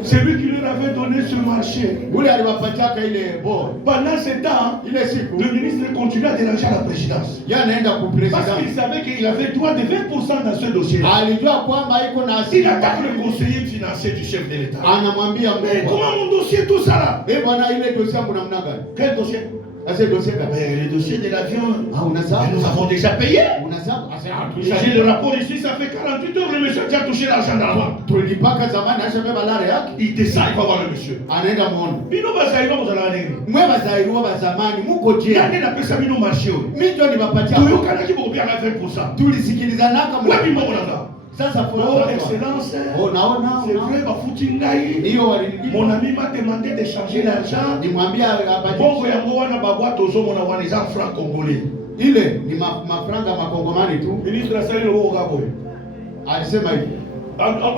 C'est lui qui leur avait donné ce marché. ule alipapatiaka ile board. Pendant ce temps, Ile siku le ministre continuait à déranger à la présidence. yeye anaenda ku Parce qu'il president, savait qu'il avait droit de 20% dans ce dossier. alijua kwamba iko na Il asili. attaque le conseiller financier du chef de l'État. Anamwambia Mais Mungu, comment mon dossier tout ça là? bwana, ile dossier yangu namna gani? Quel dossier? Sasa dossier gani? Mais le dossier de l'avion, Unasahau? nous avons déjà payé. Unasahau? Asa J'ai le rapport ici, ça fait 48 heures, le monsieur a déjà touché l'argent dans la banque. tulipaka zamani ashabeba lare yake. Il descend, il va voir le monsieur. Anaenda muone. Bino bazaïba mozala nini? Mwe bazairiwa ba zamani muko je? Nani napesa bino marché oyo? Mimi ndio nipapatia. Toyokanaki bokopia na 20%. Tulisikilizanaka Wapi mbona nanga? sasa Oh, furaha. excellence. Oh, naona. C'est vrai, bafuti ngai. Hiyo walinipa. Mon ami m'a demandé de changer l'argent. Nimwambia Bongo abadilishe. yango wana babwa tozomona wana eza franc congolais. Ile ni mafranga makongomani tu. Ministre asali loboko kaboye. Alisema hivi.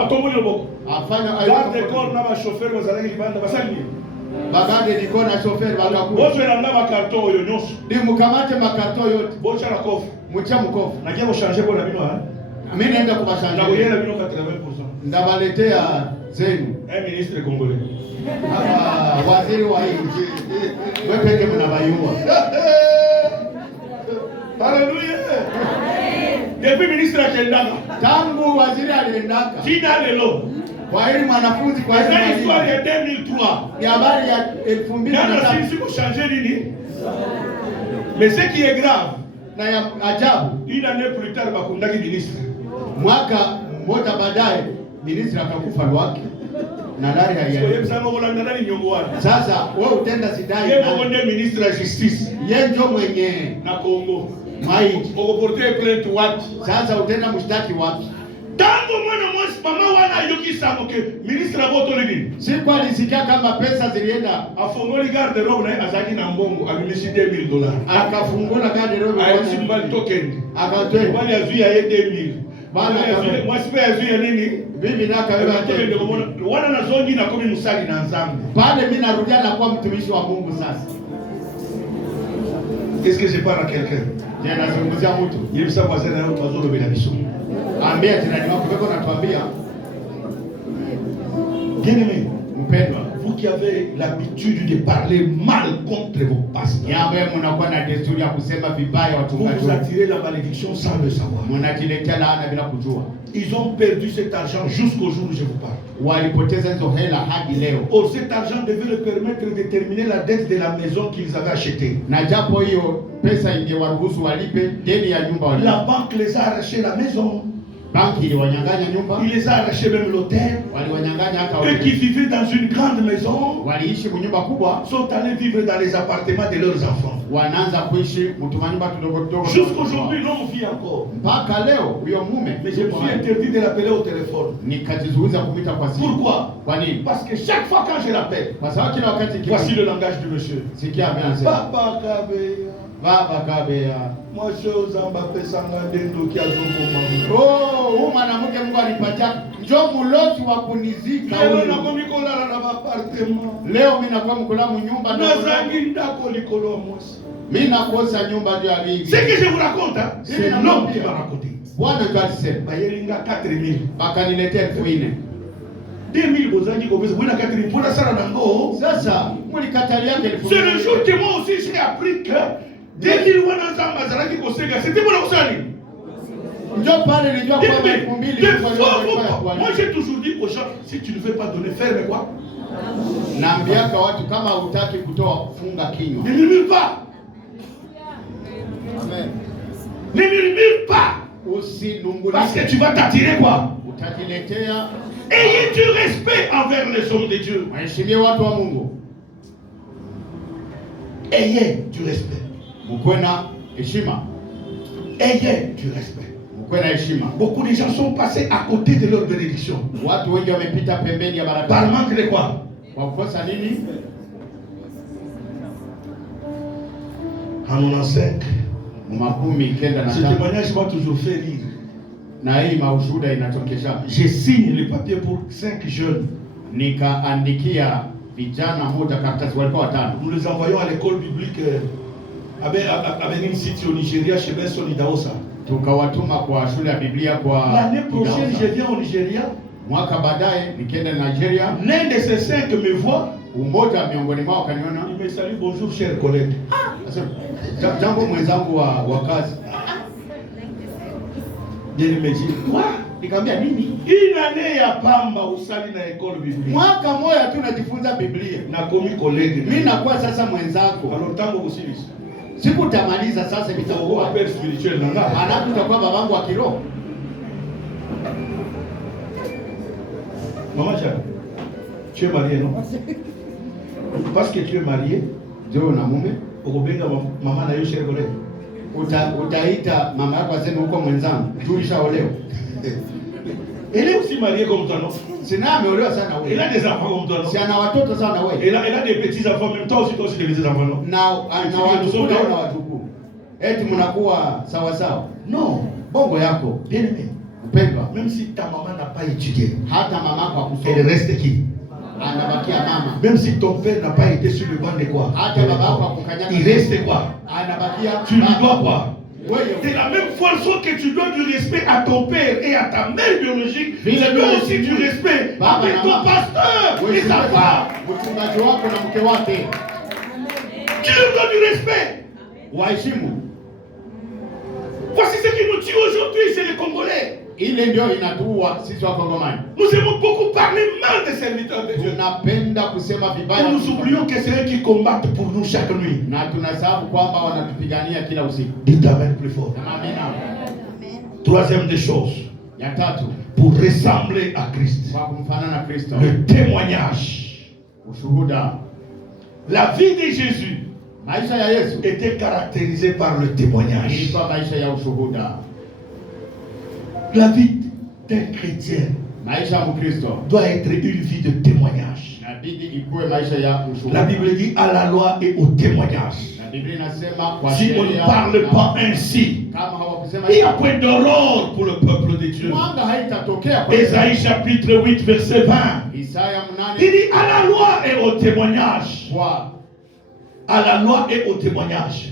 Atomboli loboko. Afanya Garde corps na ba chauffeur bazalaki libanda basali. bagade niko na chauffeur bakaku. Bozwela nga bakarton oyo nyonso. Nimukamate makarto yote. Botya na kofi. Mucha mkofu. Nakia kochange bona bino ha. Mimi naenda Na kubashanja. koyela bino 80%. Ndabaletea zenu. Un ministre congolais. Waziri wa nchi. Wewe peke mnabayua. Alléluia. Depuis ministre akendaka. Tangu waziri aliendaka. Tina lelo. Kwa hili mwanafunzi kwa C'est hili l'histoire mwalimu. de 2003. Ni habari ya Nana 2003 si ko changer nini? Mais ce qui est grave, na ya ajabu, une année plus tard bakundaki ministre. mwaka mmoja baadaye ministri akakufa lwake na lari Soye haiya. msanga bolanda nani nyongo wana. Sasa wewe utenda sidai Ye na bonde ministre ya justice yeye ndio mwenye na Congo. maiti. Oko porter plainte wapi? Sasa utenda mshtaki wapi? Tango mwana mwasi mama wana yuki qui savent que ministre Raboto Lini, Siku alisikia kama pesa zilienda, afongoli garde-robe na azaki na mbongo, amimisi $2,000. akafungula garde-robe Aisi mbali token. akatoa. Mbali azuia ye 2,000. Bana Bana mwasipe azuia nini? Bibi naka wewe Wana na zongi na komi musali na nzambe. pale, mimi narudia na kuwa mtumishi wa Mungu sasa. Est-ce que je parle à quelqu'un? Je nazungumzia mtu. Yebisa kwa zena yao bazolo bila biso. Ambia jirani wako wewe unatuambia Bien-aimé, mpendwa, vous qui avez l'habitude de parler mal contre vos pasteurs, yambe mnakuwa na desturi ya kusema vibaya vous wachungaji vous wenu. attirez la malédiction sans le savoir. Mnajiletea laana bila kujua. Ils ont perdu cet argent jusqu'au jour où je vous parle. Walipoteza hizo hela hadi leo, Or, cet argent devait leur permettre de terminer la dette de la maison qu'ils avaient achetée. na japo hiyo pesa ingewaruhusu walipe deni ya nyumba walipe. La banque les a arraché la maison. Banki iliwanyang'anya nyumba, Il les a arraché même l'hôtel. waliwanyang'anya hata Eux qui hoteli. vivaient dans une grande maison Waliishi mnyumba kubwa, sont allés vivre dans les appartements de leurs enfants. wanaanza kuishi mtumanyumba tudogo tudogo. Jusqu'aujourd'hui, l'homme vit encore. Mpaka leo huyo mume, Mais je me suis interdit de l'appeler au téléphone. nikajizuiza kumwita kwa simu. Pourquoi? Kwa nini? Parce que chaque fois quand je l'appelle, Kwa sababu kila wakati voici le langage du monsieur. sikia ameanza Papa Kabeya, baba kabea. moi je aux ambapesanga ndendo kiazokoma. Oh, huyu mwanamke Mungu alipatia njoo mulozi wa kunizika Lelo huyu. nakomi kolala na bapartement. Leo mimi nakuwa mkula nyumba na Nazangi ndako likolo mwasi. mimi nakosa nyumba ndio alivi. Ce que je vous raconte, hein, c'est l'homme qui m'a raconté. Bwana ndio alisema. Bayelinga 4,000. Bakaniletea 4,000. 2,000 bozangi kobeza bwana 4,000 mpona sala nango. Sasa mlikatalia yake 1,000. C'est le jour que moi aussi j'ai appris que 2,000 wana nzamba zalaki koseka. C'était pour la kusali. Njoo pale nilijua kwamba 2,000 Moi j'ai toujours dit aux gens, si tu ne veux pas donner, ferme quoi? naambiaka watu kama hutaki kutoa funga kinywa. Ne murmure pas. Amen. Ne murmure pas. Usinungulike. Parce que tu vas t'attirer quoi? Utajiletea. Ayez du respect envers les hommes de Dieu. Mheshimie watu wa Mungu. Ayez du respect. Mkuwe na heshima. Ayez du respect. Mkuwe na heshima. Beaucoup de gens sont passés à côté de leur bénédiction. Watu wengi wamepita pembeni ya baraka. Par manque de quoi? Kwa kukosa nini? En 95, Makumi kenda na ce tano. témoignage m'a toujours fait rire. Na hii maushuhuda inatokesha. Je signe le papier pour 5 jeunes. Nikaandikia vijana moja karatasi, walikuwa watano. Nous les envoyons à l'école biblique avec une cité au Nigeria chez Benson Idaosa. Tukawatuma kwa shule ya Biblia kwa L'année prochaine, Idahosa. je viens au Nigeria. Mwaka baadaye nikaenda Nigeria. L'un de ces 5 me voit. Umoja miongoni mwao akaniona. Il me salue, bonjour cher collègue. Sasa jambo mwenzangu wa kazi. Bien il me dit, quoi? Nikamwambia nini? Une année ya pamba usali na école biblique. Mwaka moja tu najifunza Biblia. Na komi collègue. Mimi nakuwa sasa mwenzako. Alors tango kusilisi. Sikutamaliza sasa Itakuwa vitakuwa. père spirituel na nga. Alafu utakuwa babangu wa kiroho. Maman Jeanne, tu es marié, non? Parce que tu es marié, Ndio na mume. ukobenga mama na yo cher collègue. Utaita mama yako aseme huko mwenzangu. Tulishaolewa. Elle est aussi mariée comme toi, non? Sina ameolewa sana Elle a wewe. des enfants comme toi, non? Si ana watoto sana wewe. Elle a des petits enfants, même toi aussi des petits enfants, non? Na wajukuu na wajukuu. Eti mnakuwa sawa sawa. Non, Bongo yako. bien aimé. Mpendwa. Même si ta maman n'a pas étudié, Hata mamako elle hakusoma. reste qui? Anabakia mama. Même si ton père n'a pas été sur le banc de quoi? Hata babako hakukanyaga. Il reste quoi? Anabakia. Tu lui dois quoi? Wewe. De la même façon que tu dois du respect à ton père et à ta mère biologique, tu Vile dois vile aussi du vile. respect Baba avec na ton mama. pasteur Wewe et sa femme. mchungaji wako na mke wake. Tu leur dois du respect. Waheshimu. Voici ce qui nous tue aujourd'hui, c'est les Congolais. Ile ndio inatuua sisi wa Kongomani. Nous aimons beaucoup parler mal des serviteurs de Dieu. Tunapenda kusema vibaya. Et nous oublions que c'est eux qui combattent pour nous chaque nuit. Na tunasahau kwamba wanatupigania kila usiku. Dites Amen plus fort. Amina. Troisième des choses, Ya tatu, pour ressembler à Christ, kwa kumfanana Kristo. le témoignage. Ushuhuda. La vie de Jésus Maisha ya Yesu était caractérisée par le témoignage. ilikuwa maisha ya ushuhuda. La vie d'un chrétien Maisha ya Mkristo doit être une vie de témoignage. inabidi ikuwe maisha ya ushuhuda. La Bible dit à la loi et au témoignage. Na Biblia inasema kwa Si on ne sheria parle na- pas ainsi, kama hawakusema il n'y a hivyo, point d'aurore pour le peuple de Dieu. mwanga haitatokea kwa Ésaïe chapitre 8 verset 20. Isaya Il 8 dit à la loi et au témoignage. kwa À la loi et au témoignage.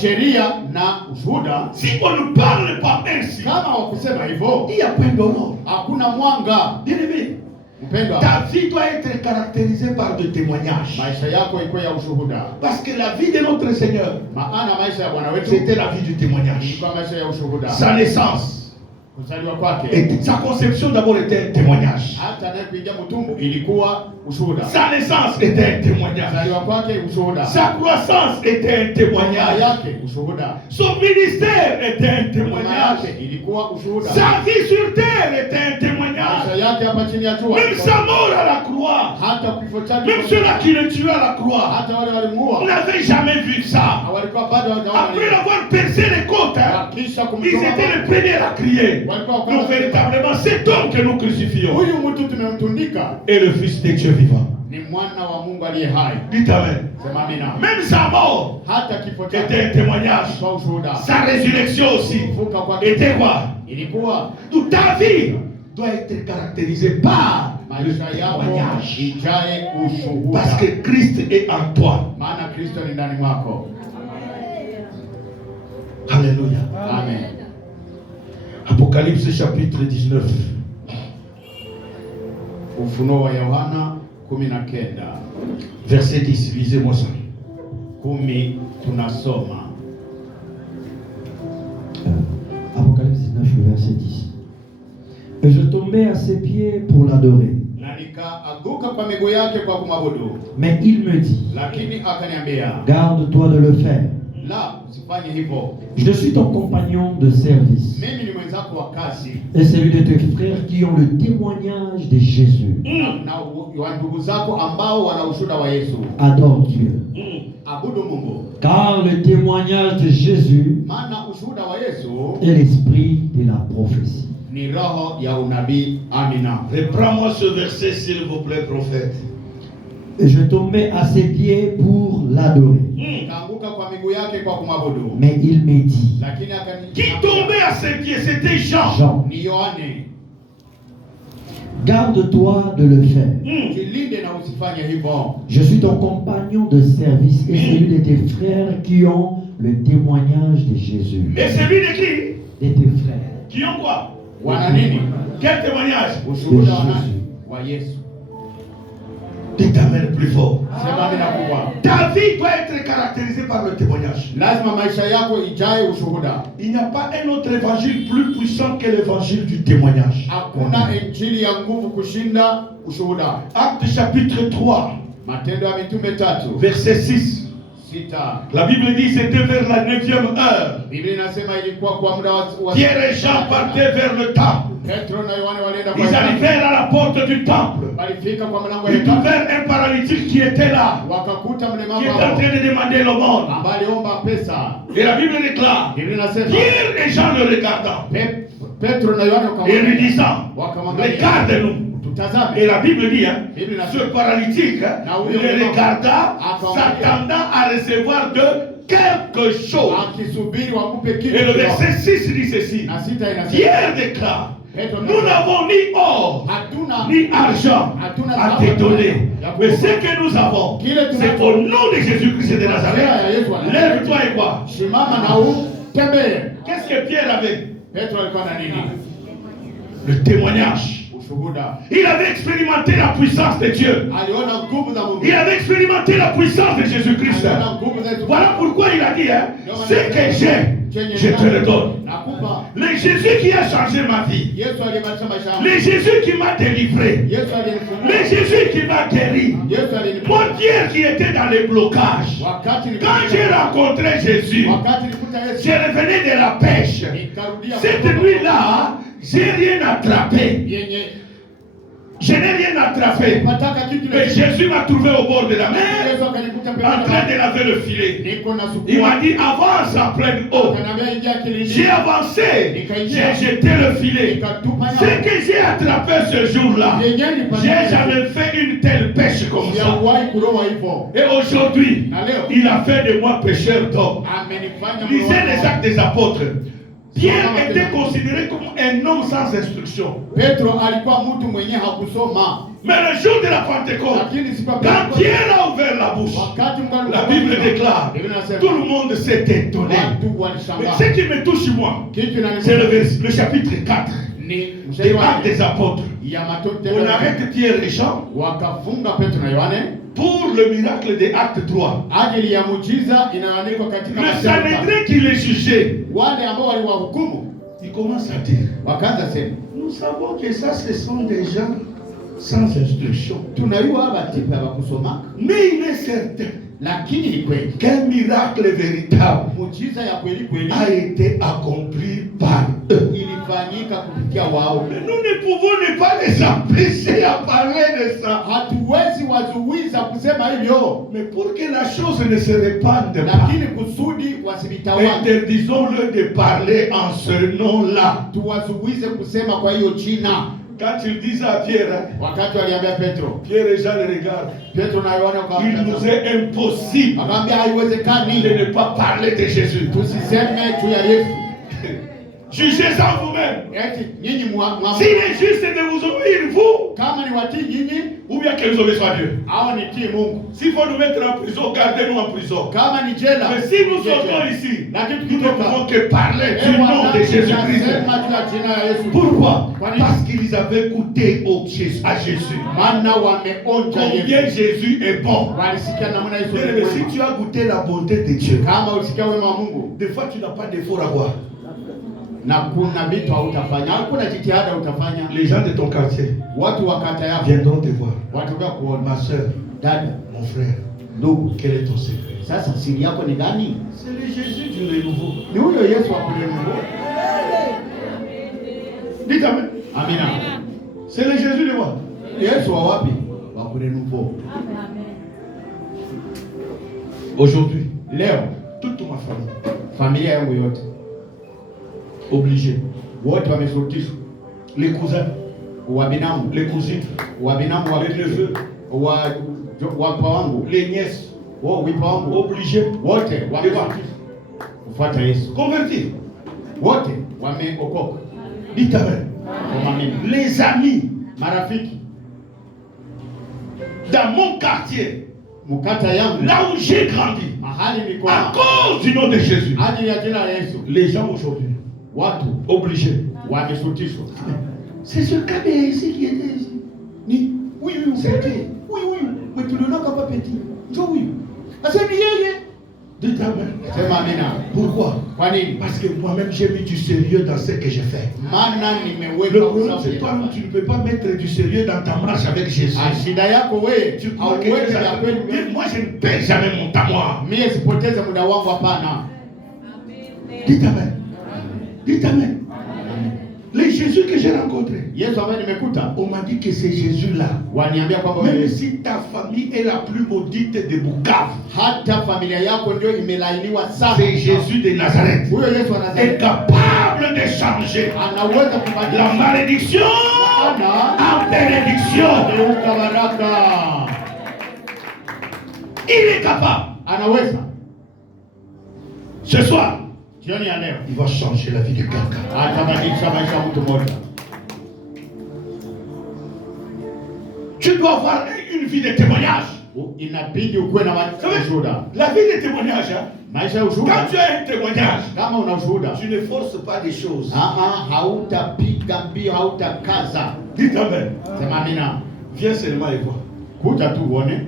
sheria na ushuhuda. Si on ne parle pas ainsi, Kama hawakusema hivyo, il n'y a point d'aurore. hakuna mwanga. Bien-aimé, Mpendwa, ta vie doit être caractérisée par des témoignages. maisha yako ikuwe ya ushuhuda, Parce que la vie de notre Seigneur, maana maisha ya Bwana wetu c'était la vie du témoignage. ilikuwa maisha ya ushuhuda. Sa naissance, Kuzaliwa kwake, sa conception d'abord était un témoignage. hata anayekuingia mtumbu ilikuwa ushuhuda. Sa naissance était un témoignage. Kuzaliwa kwake ushuhuda, Sa croissance était un nyuma témoignage. yake ushuhuda, Son ministère était un nyuma témoignage. yake ilikuwa ushuhuda. Sa vie sur terre était un Maisha témoignage. yake hapa chini ya jua, Même sa mort à la croix, hata kifo chake, même ceux-là qui le tuaient à la croix, hata wale walimuua n'avaient jamais vu ça. walikuwa bado Après hawajaona. avoir percé les côtes, hein, Kisha ils étaient les premiers à crier. Donc véritablement, cet homme que nous crucifions huyu mtu tumemtundika est le Fils de Dieu vivant. ni mwana wa Mungu aliye hai. Dites Amen. Sema amina. Même sa mort Hata kifo était chake un témoignage. kwa ushuhuda. Sa résurrection aussi Kufuka kwake était quoi? ilikuwa. Toute ta vie doit être caractérisée par le Maisha yako témoignage. ijae ushuhuda, Parce que Christ est en toi. maana Kristo ni ndani mwako. Alléluia. Amen. Apocalypse chapitre 19. Ufunuo wa Yohana 19 Verset 10. Lisez-moi ça. 10 tunasoma. Apocalypse 19, le verset 10. Et je tombais à ses pieds pour l'adorer. Na nikaaguka kwa miguu yake kwa kumwabudu, Mais il me dit, lakini akaniambia, garde-toi de le faire. la, usifanye hivyo. Je suis ton compagnon de service Mimi ni mwenzako wa kazi et celui de tes frères qui ont le témoignage de Jésus. na wa ndugu zako ambao wana ushuhuda wa Yesu. Adore Dieu. Abudu Mungu, Car le témoignage de Jésus maana ushuhuda wa Yesu est l'esprit de la prophétie. ni roho ya unabii. Amina. Reprends-moi ce verset, s'il vous plaît, prophète. Et je tombais à ses pieds pour l'adorer. Nikaanguka kwa miguu yake kwa kumwabudu, Mais il me dit, lakini Qui tombait à ses pieds? C'était Jean. Jean, ni Yohane, garde-toi de le faire. jilinde na usifanye hivyo. Je suis ton compagnon de service et celui de tes frères qui ont le témoignage de Jésus. Et celui de qui? De tes frères. Qui ont quoi? Wana nini? Quel témoignage? Ushuhuda wa nani? Wa Yesu. Dites Amen plus fort. Sema amina kubwa. Ta vie doit être caractérisée par le témoignage. Lazima maisha yako ijae ushuhuda. Il n'y a pas un autre évangile plus puissant que l'évangile du témoignage. Hakuna injili ya nguvu kushinda ushuhuda. Acte chapitre 3, Matendo ya Mitume 3 verset 6. 6. La Bible dit c'était vers la 9e heure. Biblia inasema ilikuwa kwa muda wa Pierre et Jean partaient vers le temple. Petro na Yohane walienda Ils arrivèrent à la porte du temple. walifika kwa mlango wa Ils hekalu, trouvèrent un paralytique qui était là, wakakuta qui mlemavu était en hapo train de demander l'aumône. ambaye aliomba pesa. Et la Bible déclare, Biblia inasema Pierre et Jean le regardant Petro na Yohane et lui disant, wakamwangalia, regarde-nous. tutazame. Et la Bible dit, hein, Biblia ce inasema paralytique le regarda, s'attendant à recevoir de quelque chose. akisubiri wakupe kitu. Et le verset 6 dit ceci. na 6 inasema Pierre déclare, Petro nous n'avons ni or, hatuna ni argent à te donner. Mais ce que nous avons, c'est au nom de Jésus-Christ de Nazareth. Lève-toi et vois. Simama na utembee. Qu'est-ce que Pierre avait? Petro alikuwa na nini? Le témoignage. Ushuhuda. Il avait expérimenté la puissance de Dieu. Aliona nguvu za Mungu. Il avait expérimenté la puissance de Jésus-Christ. Aliona nguvu za Yesu. Voilà pourquoi il a dit, hein, ce que j'ai, je te le donne. Nakupa. Le Jésus qui a changé ma vie. Yesu alibadilisha maisha yangu. Le Jésus qui m'a délivré. Yesu alinifungua. Le Jésus qui m'a guéri. Yesu alinifungua. Mon Pierre qui était dans les blocages. Wakati Quand j'ai rencontré Jésus, wakati nilikuta Yesu, je revenais de la pêche. nikarudia Cette nuit-là, j'ai rien attrapé. yenye Je n'ai rien attrapé. Pataka kitu Mais na Jésus m'a trouvé au bord de la mer, Yesu akanikuta en pembeni train de laver le filet. niko na Il sukuma. m'a dit, avance en pleine eau. Akanambia ingia kilindi. J'ai avancé, j'ai jeté le filet. Nikatupa Ce nyama. que j'ai attrapé ce jour-là, Yenyewe ni j'ai jamais fait une telle pêche comme ça. Sijawahi kuroa hivyo. Et aujourd'hui, Na leo il a fait de moi pécheur d'hommes. amenifanya Lisez les Actes des Apôtres. Pierre Soma était Matendo. considéré comme un homme sans instruction. Petro alikuwa mtu mwenye hakusoma. Mais le jour de la Pentecôte, Lakini siku ya quand Pentekoste, Pierre a ouvert la bouche, wakati Mungu la Bible déclare, Biblia inasema, tout le monde s'est étonné. watu Mais walishangaa. ce qui me touche moi, Kitu c'est inanigusa le chapitre 4 ni des mstari wa Actes des Apôtres. ya Matendo. On arrête Pierre et Jean Wakafunga Petro na Yohane pour le miracle des Actes 3. ajili ya muujiza inayoandikwa katika Le Matendo. Sanhédrin qui les jugeait, Wale ambao waliwahukumu il commence à dire, wakaanza sema, nous savons que ça, ce sont des gens sans instruction. tunajua haba tipe hawakusoma, Mais il est certain lakini ni kweli qu'un miracle véritable muujiza ya kweli kweli a été accompli par eux. ilifanyika kupitia wao. Mais nous ne pouvons ne pas les empêcher à parler de ça. Hatuwezi wazuiza kusema hivyo, Mais pour que la chose ne se répande pas, lakini kusudi wasivitawale, interdisons-le de parler en ce nom-là. tuwazuize kusema kwa hiyo jina. Quand il disait à Pierre, hein, Wakati waliambia Petro, Pierre et Jean le regardent, Petro na Yohana il nous wakaambia, est impossible akamwambia haiwezekani de ne pas parler de Jésus. tusiseme juu ya Yesu. Jugez en vous-même. Eti nyinyi S'il est juste de vous obéir, vous, kama ni watii nyinyi ou bien que nous obéissons à Dieu. au nitii Mungu. S'il faut nous mettre en prison, gardez-nous en prison. Kama ni jela, Mais si nous sortons ici, lakini nous ne pouvons tukitoka que parler du nom de Jésus-Christ. tunasema juu ya jina la Yesu. Pourquoi? Kwa nini? Parce qu'ils avaient goûté à Jésus. Maana wameonja Combien Yesu, Jésus est bon. walisikia namna Yesu Bien ni aimé, si mwema. tu as goûté la bonté de Dieu, Kama ulisikia wema wa Mungu des fois tu n'as pas d'effort à voir. na kuna vitu hautafanya, hakuna jitihada utafanya, Les gens de ton quartier watu wa kata yako viendront te voir. watakuja kuona, Ma soeur, dada, mon frère, ndugu, quel est ton secret? sasa siri yako ni gani? C'est le Jésus du renouveau. Ni huyo Yesu wa kurenunua. Dites Amen. Amina. C'est le Jésus de quoi? Yesu wa wapi? Wa kurenunua. Aujourd'hui, Leo toute ma famille, familia yangu yote obligée. wote wameshurutishwa, Les cousins, wabinamu, les cousines, wabinamu wa les neveux, wapa wangu, les nièces, wipa wangu, obligés wote wameshurutishwa kufuata Yesu, convertis. wote wameokoka. Dites Amen. Kwa mimi, Les amis, marafiki dans mon quartier, mkata yangu, là où j'ai grandi, mahali niko, à cause du nom de Jésus, ajili ya jina la Yesu, les gens aujourd'hui, watu obligés. wameshurutishwa. C'est ce cabinet ici qui était ici. Ni huyu C'était. huyu mtulionaka hapa peti, njoo huyu, asema ni yeye. Dites Amen. Sema amina. Pourquoi? Kwa nini? Parce que moi-même j'ai mis du sérieux dans ce que je fais. Maana nimeweka Le problème usafi. c'est toi, tu ne peux pas mettre du sérieux dans ta marche avec Jésus. Shida yako wewe, Tu crois que hauwezi ça- ya kweli. moi je ne perds jamais mon temps moi. Mimi sipoteze muda wangu, hapana. Dites Amen. Dites Amen. Les Jésus que j'ai rencontrés, Yesu ambaye nimekuta, on m'a dit que c'est Jésus-là. waniambia kwamba Même wewe, si ta famille est la plus maudite de Bukavu, hata familia yako ndio imelainiwa sana, c'est Jésus de Nazareth. huyo Yesu wa Est Nazareti capable de changer anaweza la kubadilisha malédiction en bénédiction. geuka baraka, Il est capable. anaweza. Ce soir, Jioni ya leo il va changer la vie de quelqu'un. atabadilisha maisha ya mtu mmoja. Tu dois avoir une vie de témoignage. Inabidi ukuwe na Vous savez, ushuhuda. la vie de témoignage, hein, Maisha ya quand ushuhuda, tu as un témoignage, kama una ushuhuda, tu ne forces pas des choses. hautapiga mbio, hautakaza. Dites Amen. Sema amina. Viens seulement et vois. Kuja tu uone.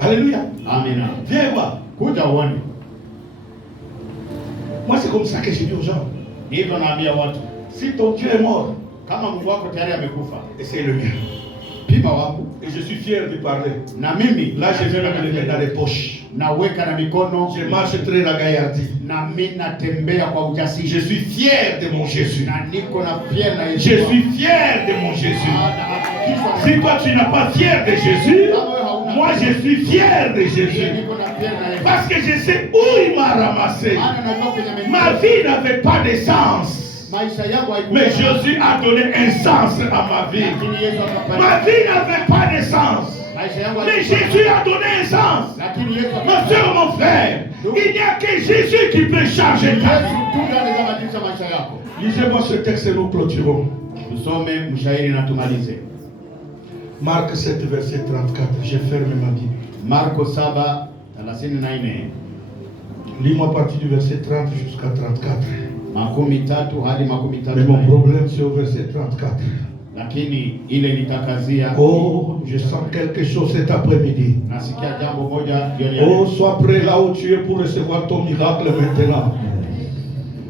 Alléluia. Amina. Viens et vois. Kuja uone. Moi, c'est comme ça que je dis aux gens. Hivyo naambia watu, Si ton Dieu est mort, kama Mungu wako tayari amekufa, essaye le mien. mpima wangu, Et je suis fier de parler. na mimi Là, je vais me lever dans les poches. naweka na mikono, Je marche très la gaillardie. na mimi natembea kwa Je ujasiri, suis fier de mon Jésus. na niko na fier na Yesu Je wangu. suis fier de mon Jésus. Nahakikishwa na Si toi tu n'es pas fier de Jésus, moi je suis fier de Jésus. niko na fier na Yesu. Parce que je sais où il m'a ramassé. Maana najua kwenye Ma vie n'avait pas de sens. maisha yangu haikuwa Mais Jésus a donné un sens à ma vie. lakini Yesu akafanya. Ma vie n'avait pas de sens. Maisha yangu Mais haikuwa. Jésus a donné un sens. Lakini Yesu Mon akafanya. soeur, mon frère, il n'y a que Jésus qui peut changer ta Yesu vie. tu ndiye anaweza badilisha maisha yako. Lisez-moi ce texte et nous clôturons. Tusome mshairi na tumalize. Marc 7, verset 34. Je ferme ma Bible. Marko 7:34. Lis-moi à partir du verset 30 jusqu'à 34. Makumi tatu hadi makumi tatu Mais mon na nne. problème, c'est au verset 34. Lakini ile nitakazia. Oh, je sens quelque chose cet après-midi. Nasikia jambo moja jioni ya Oh, leo. sois prêt là où tu es pour recevoir ton miracle maintenant.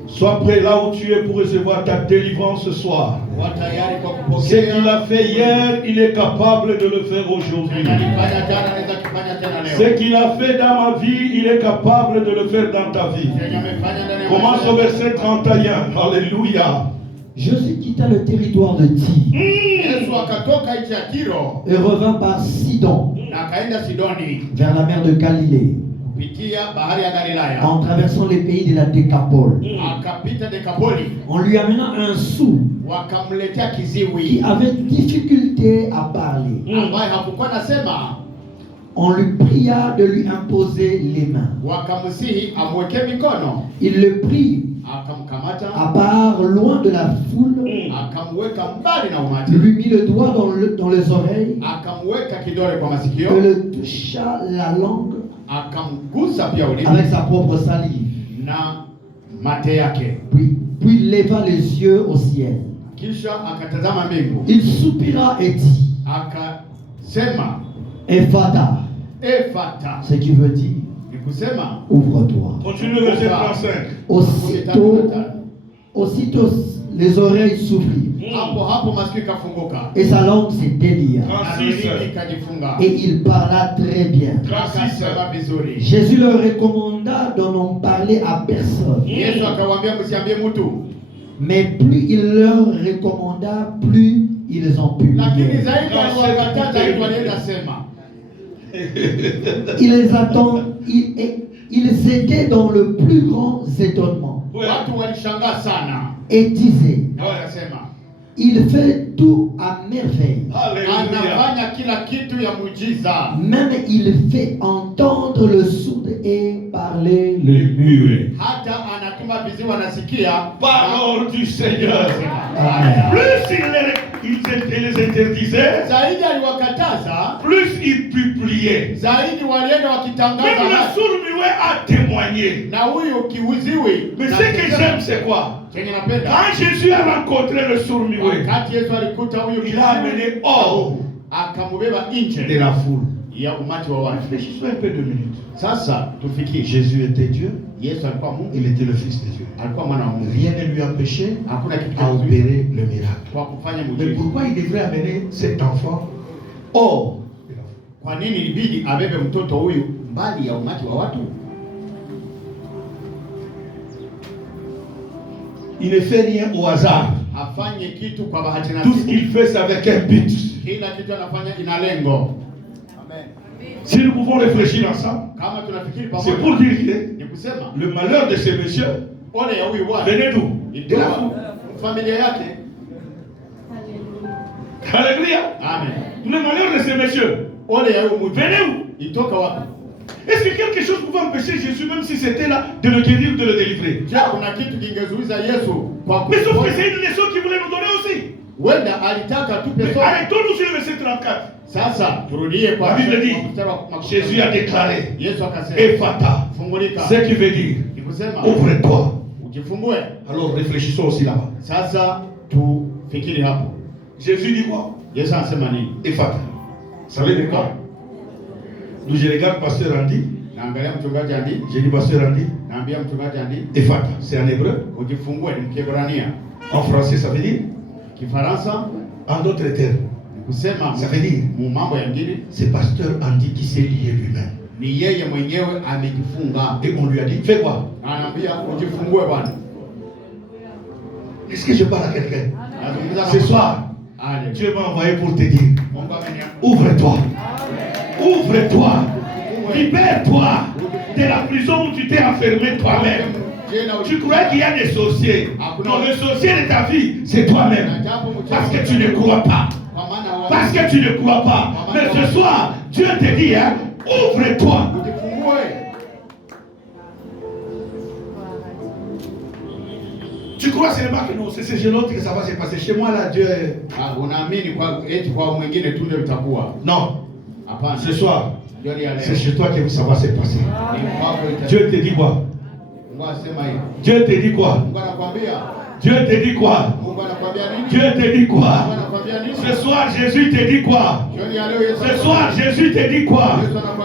Sois prêt là où tu es pour recevoir ta délivrance ce soir. Kuwa tayari kwa Ce qu'il kupokea. a fait hier, il est capable de le faire aujourd'hui. Alifanya jana, anaweza kufanya tena Ce leo. qu'il a fait dans ma vie, il est capable de le faire dans ta vie. Yenye amefanya ndani ya Commence maisha au yako. verset 31. Alléluia. Jésus quitta le territoire de Tyr Yesu akatoka nchi ya Tiro et revint par Sidon na akaenda Sidoni vers la mer de Galilée kupitia bahari ya Galilaya, en traversant les pays de la Décapole. akapita Dekapoli, On lui amena un sourd wakamletea qui kiziwi avait difficulté à parler. ambaye hakukuwa nasema, On lui pria de lui imposer les mains. wakamsihi amwekee mikono, Il le prit akamkamata, à part loin de la foule, akamweka mbali na umati, lui mit le doigt dans les oreilles akamweka kidole kwa et masikio, le toucha la langue akamgusa pia avec ulimi sa propre salive. na mate yake, Puis leva les yeux au ciel. kisha akatazama mbingu, Il soupira et dit, akasema Ephata, Efata, ce qui veut dire, ni kusema ouvre-toi. Continue le verset 35. Aussitôt les oreilles s'ouvrirent hapo hapo masikio ikafunguka et sa langue se délia. na 36. ulimi ikajifunga, Et il parla très bien. 36. akasema vizuri. Jésus leur recommanda de n'en parler à personne. Yesu akawaambia msiambie mtu, Mais plus il leur recommanda, plus ils en lakini publiaient. zaidi aliwakataza zaidi walienda sema. Ils étaient dans le plus grand étonnement Watu walishangaa sana et disaient, na wakasema, il fait tout à merveille. Alléluia. anafanya kila kitu ya muujiza, Même il fait entendre le sourd et parler le muet. hata anatuma viziwi wanasikia. Parole du Seigneur. Amen. Plus il les interdisait, Zaidi aliwakataza, plus il publiait. zaidi walienda wakitangaza Même le haki. sourd-muet a témoigné. Na huyu kiuziwi, Mais ce que j'aime, c'est quoi? chenye napenda, Quand Jésus a rencontré le sourd-muet, wakati Yesu alikuta huyu il l'a amené hors akamubeba de nje la foule. ya umati wa watu. Réfléchissons un peu 2 minutes. Sasa tufikie, Jésus était Dieu, Yesu alikuwa Mungu, il était le Fils de Dieu. alikuwa mwana wa Mungu, Rien ne lui empêchait hakuna kitu à kizuri opérer le miracle. kwa kufanya Mais muujiza. pourquoi il devrait amener cet enfant hors de la foule? Kwa nini ilibidi abebe mtoto huyu mbali ya umati wa watu? Il ne fait rien au hasard. Afanye kitu kwa bahati Tout ce nasibu. qu'il fait, c'est avec un but. Kila kitu anafanya ina lengo. Si nous pouvons réfléchir ensemble, Kama tunafikiri c'est pamoja, pour dire que ni kusema le malheur de ce monsieur ole ya huyu bwana venait d'où? De la ilitoka foule. familia yake. Alléluia. Amen. Le malheur de ce monsieur Ole ya huyu mtu venait où? itoka wapi? Est-ce que quelque chose pouvait empêcher Jésus, même si c'était là, de le guérir, de le délivrer? Je, kuna kitu kingezuiza Yesu kwa Mais sauf que kuponya? c'est une leçon qu'il voulait nous donner aussi. Wenda alitaka tupe Mais somo. arrêtons-nous sur le verset 34. Sasa turudie kwa La Bible dit, mstari wa makumi Jésus a déclaré, Yesu akasema, Ephata, fungulika. ce qui veut dire, Ni kusema ouvre-toi. ujifungue. Alors réfléchissons aussi là-bas. Sasa tufikiri hapo. Jésus dit quoi? Yesu anasema nini? Ephata. Ça veut dire quoi? D'où je regarde Pasteur Andy, Naangalia mchungaji Andi, j'ai dit Pasteur Andy, naambia mchungaji Andi, Ephata, c'est en hébreu. ujifungue ni Kiebrania. En français, ça veut dire, Kifaransa en d'autres termes, ni kusema Ça veut dire, mambo ya ngiri c'est pasteur Andy qui s'est lié lui-même. ni yeye mwenyewe amejifunga. Et on lui a dit, fais quoi? Anaambia ujifungue bwana. Est-ce que je parle à quelqu'un? Azungumza na Ce mtu. soir, Ale. Dieu m'a envoyé pour te dire, Mungu amenia. ouvre-toi. Ouvre-toi. Libère-toi de la prison où tu t'es enfermé toi-même. Tu crois qu'il y a des sorciers. Non, le sorcier de ta vie, c'est toi-même. Parce que tu ne crois pas. Parce que tu ne crois pas. Mais ce soir, Dieu te dit, hein, ouvre-toi. Tu crois seulement que non, c'est chez l'autre que ça va se passer. Chez moi, là, Dieu est... Non. Ce soir, c'est chez toi que ça va se passer. Dieu te dit quoi? Dieu te dit quoi? Dieu te dit quoi? Dieu te dit quoi? Ce soir, Jésus te dit quoi? Ce soir, Jésus te dit quoi?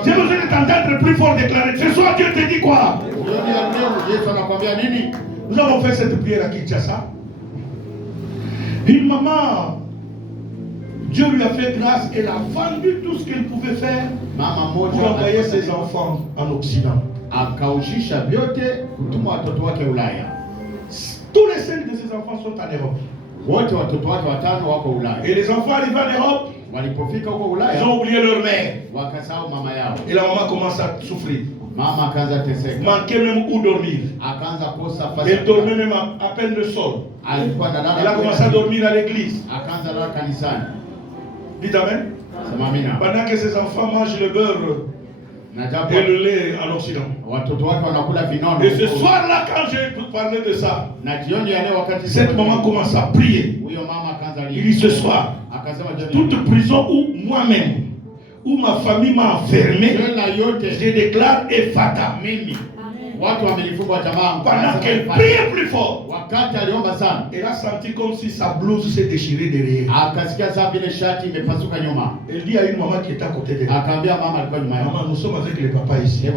J'ai besoin de t'entendre plus fort déclarer. Ce soir, Dieu te dit quoi? Nous avons fait cette prière à Kinshasa. Une maman, Dieu lui a fait grâce, elle a vendu tout ce qu'elle pouvait faire pour envoyer ses enfants en Occident. Tous les 5 de ses enfants sont en Europe. Et les enfants arrivent en Europe, ils ont oublié leur mère. Et la maman commence à souffrir. Manquait même où dormir. Elle dormait même à peine le sol. Elle a commencé à dormir à l'église. Dites amen. Pendant que ses enfants mangent le beurre et le lait en Occident. Et ce soir-là, quand j'ai parlé de ça, cette maman commence à prier. Il dit ce soir, toute prison où moi-même, où ma famille m'a enfermé, je déclare Ephata. Pendant qu'elle priait plus fort, elle a senti comme si sa blouse s'est déchirée derrière. Elle dit à une maman qui est à côté d'elle, maman, nous sommes avec les papas ici. Je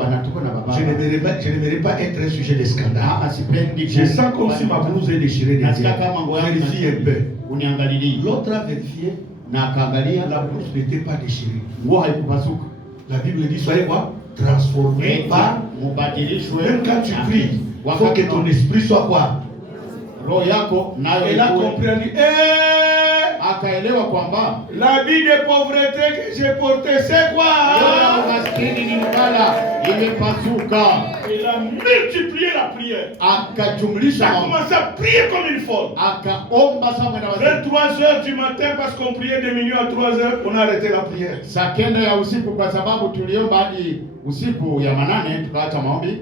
n'aimerais pas être un sujet de scandale. Je sens comme si ma blouse est déchirée derrière. Vérifie un peu. L'autre a vérifié. La blouse n'était pas déchirée. La Bible dit, soyez quoi? Transformé par. Même quand tu pries, il faut que ton esprit soit quoi? Elle a compris, elle dit, l'habit de pauvreté que j'ai porté, c'est quoi? Elle a multiplié la prière. Elle a commencé à prier comme une folle. 23h du matin, parce qu'on priait de minuit à 3h, on a arrêté la prière.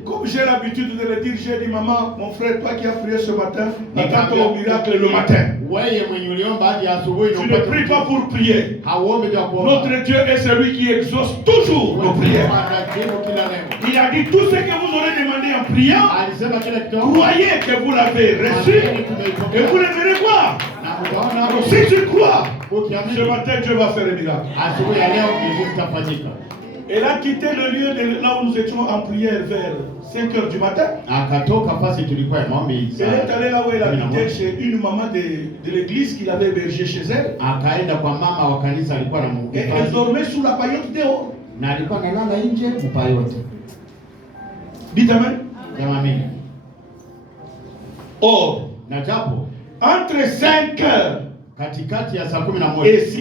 Comme j'ai l'habitude de le dire, j'ai dit, maman, mon frère, toi qui as prié ce matin, attends au miracle le matin. Tu ne pries pas pour prier. Notre Dieu est celui qui exauce toujours nos prières. Il a dit, tout ce que vous aurez demandé en priant, croyez que vous l'avez reçu et vous le verrez quoi? Si tu crois, ce matin Dieu va faire un miracle. Elle a quitté le lieu de là où nous étions en prière vers 5h du matin. Elle est allée là où elle habitait chez une maman de l'église qu'il avait hébergée chez elle. Et elle dormait sous la paillote dehors. Dites amen. Or, entre 5h et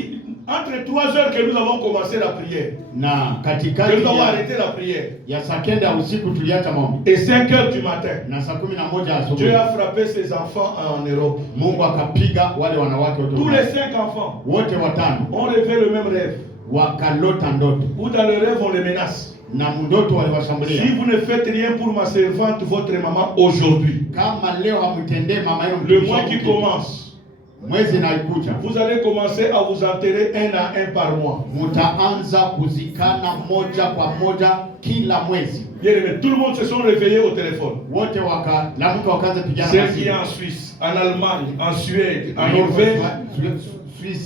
entre 3h que nous avons commencé la prière, que nous avons arrêté la prière, et 5h du matin, Dieu a frappé ses enfants en Europe. Tous les 5 enfants ont rêvé le même rêve. Ou dans le rêve on les menace. Si vous ne faites rien pour ma servante, votre maman, aujourd'hui, le mois qui commence, vous allez commencer à vous enterrer un à un par mois. Bien aimé, tout le monde se sont réveillés au téléphone. Celle qui est en Suisse, en Allemagne, en Suède, en Norvège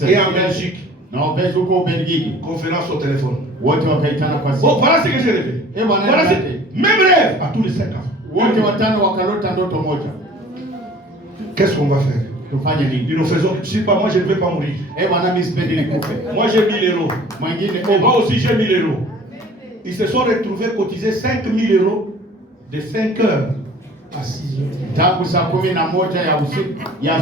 et en Belgique. Conférence au téléphone. Bon, voilà ce que j'ai rêvé. Voilà même rêve à tous les 5 ans. Qu'est-ce qu'on va faire? Tufanye nini? Nous faisons, si pas moi je ne vais pas mourir. Bwana mimi sipendi nikufe. Moi j'ai 1000 euros. Mwingine Moi aussi j'ai 1000 euros. Ils se sont retrouvés cotiser 5000 euros de 5 heures à 6 heures. Tangu saa 11 ya usiku ya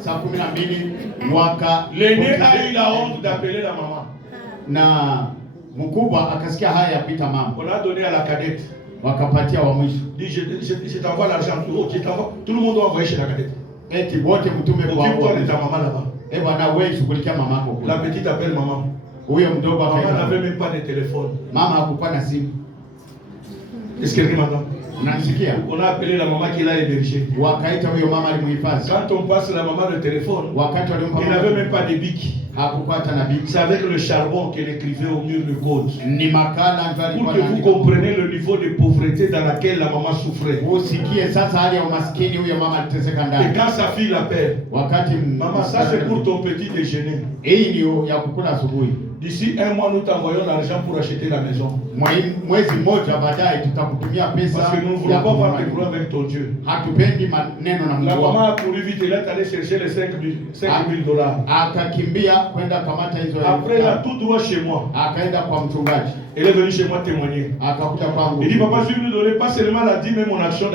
saa 12 waka. L'aîné a eu la honte d'appeler la maman. Na mkubwa akasikia haya yapita mama. On a donné à la cadette. Wakapatia wa mwisho. Dit je t'envoie l'argent. Je t'envoie. Tout le monde doit envoyer chez la cadette. Eti wote mtume kwa wao. Occupe-toi de ta maman là-bas. Bwana wewe shughulikia mamako. La petite appelle maman. Huyo mdogo maman n'avait même pas de téléphone. Mama hakuwa na simu. Est-ce que quelqu'un m'entend? On a appelé la maman qui l'a hébergé. Wakaita huyo mama alimuhifadhi. Quand on passe la maman le téléphone, il n'avait même pas de bic. C'est avec le charbon qu'elle écrivait au mur le code. Pour que vous compreniez le niveau de pauvreté dans laquelle la maman souffrait. Et quand sa fille l'appelle, maman, ça c'est pour ton petit déjeuner. D'ici un mois, nous t'envoyons l'argent pour acheter la maison. Parce que nous ne voulons pas voir tes problèmes avec ton Dieu. La maman a couru vite, elle est allée chercher les 5 000 dollars. Après, elle a tout droit chez moi. Elle est venue chez moi témoigner. Il dit, papa, je vais lui donner pas seulement la dîme, mais mon offrande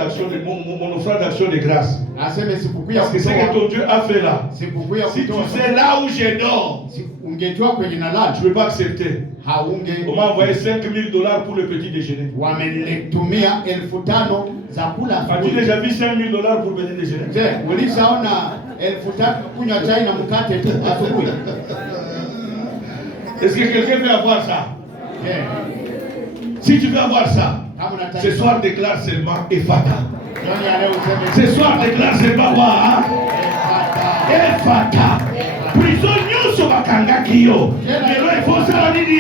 d'action de grâce. Parce que c'est que ton Dieu a fait là. Si tu sais là où je dors, je ne peux pas accepter. On m'a envoyé 5 000 dollars pour le petit déjeuner. As-tu déjà vu 5 000 dollars pour le petit déjeuner? Est-ce que quelqu'un veut avoir ça? Si tu veux avoir ça, ce soir déclare seulement Ephata. Ce soir déclare seulement quoi? Ephata. Prison nyonso bakanga kiyo. Lelo il ça la nini?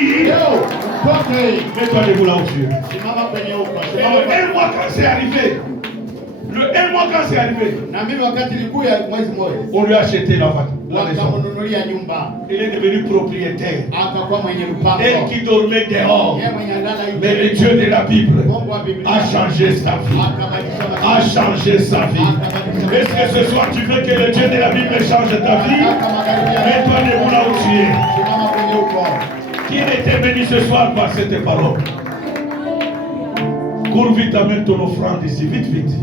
Mets-toi debout là où tu es. Le 1 mois quand c'est arrivé. Le 1 mois quand c'est arrivé, on lui a acheté la maison. Il est devenu propriétaire. Elle qui dormait dehors. Mais le Dieu de la Bible a changé sa vie. A changé sa vie. Est-ce que ce soir tu veux que le Dieu de la Bible change ta vie? Mets-toi debout là où tu es. Qui était béni ce soir par cette parole? Cours vite, amène ton offrande ici, vite, vite.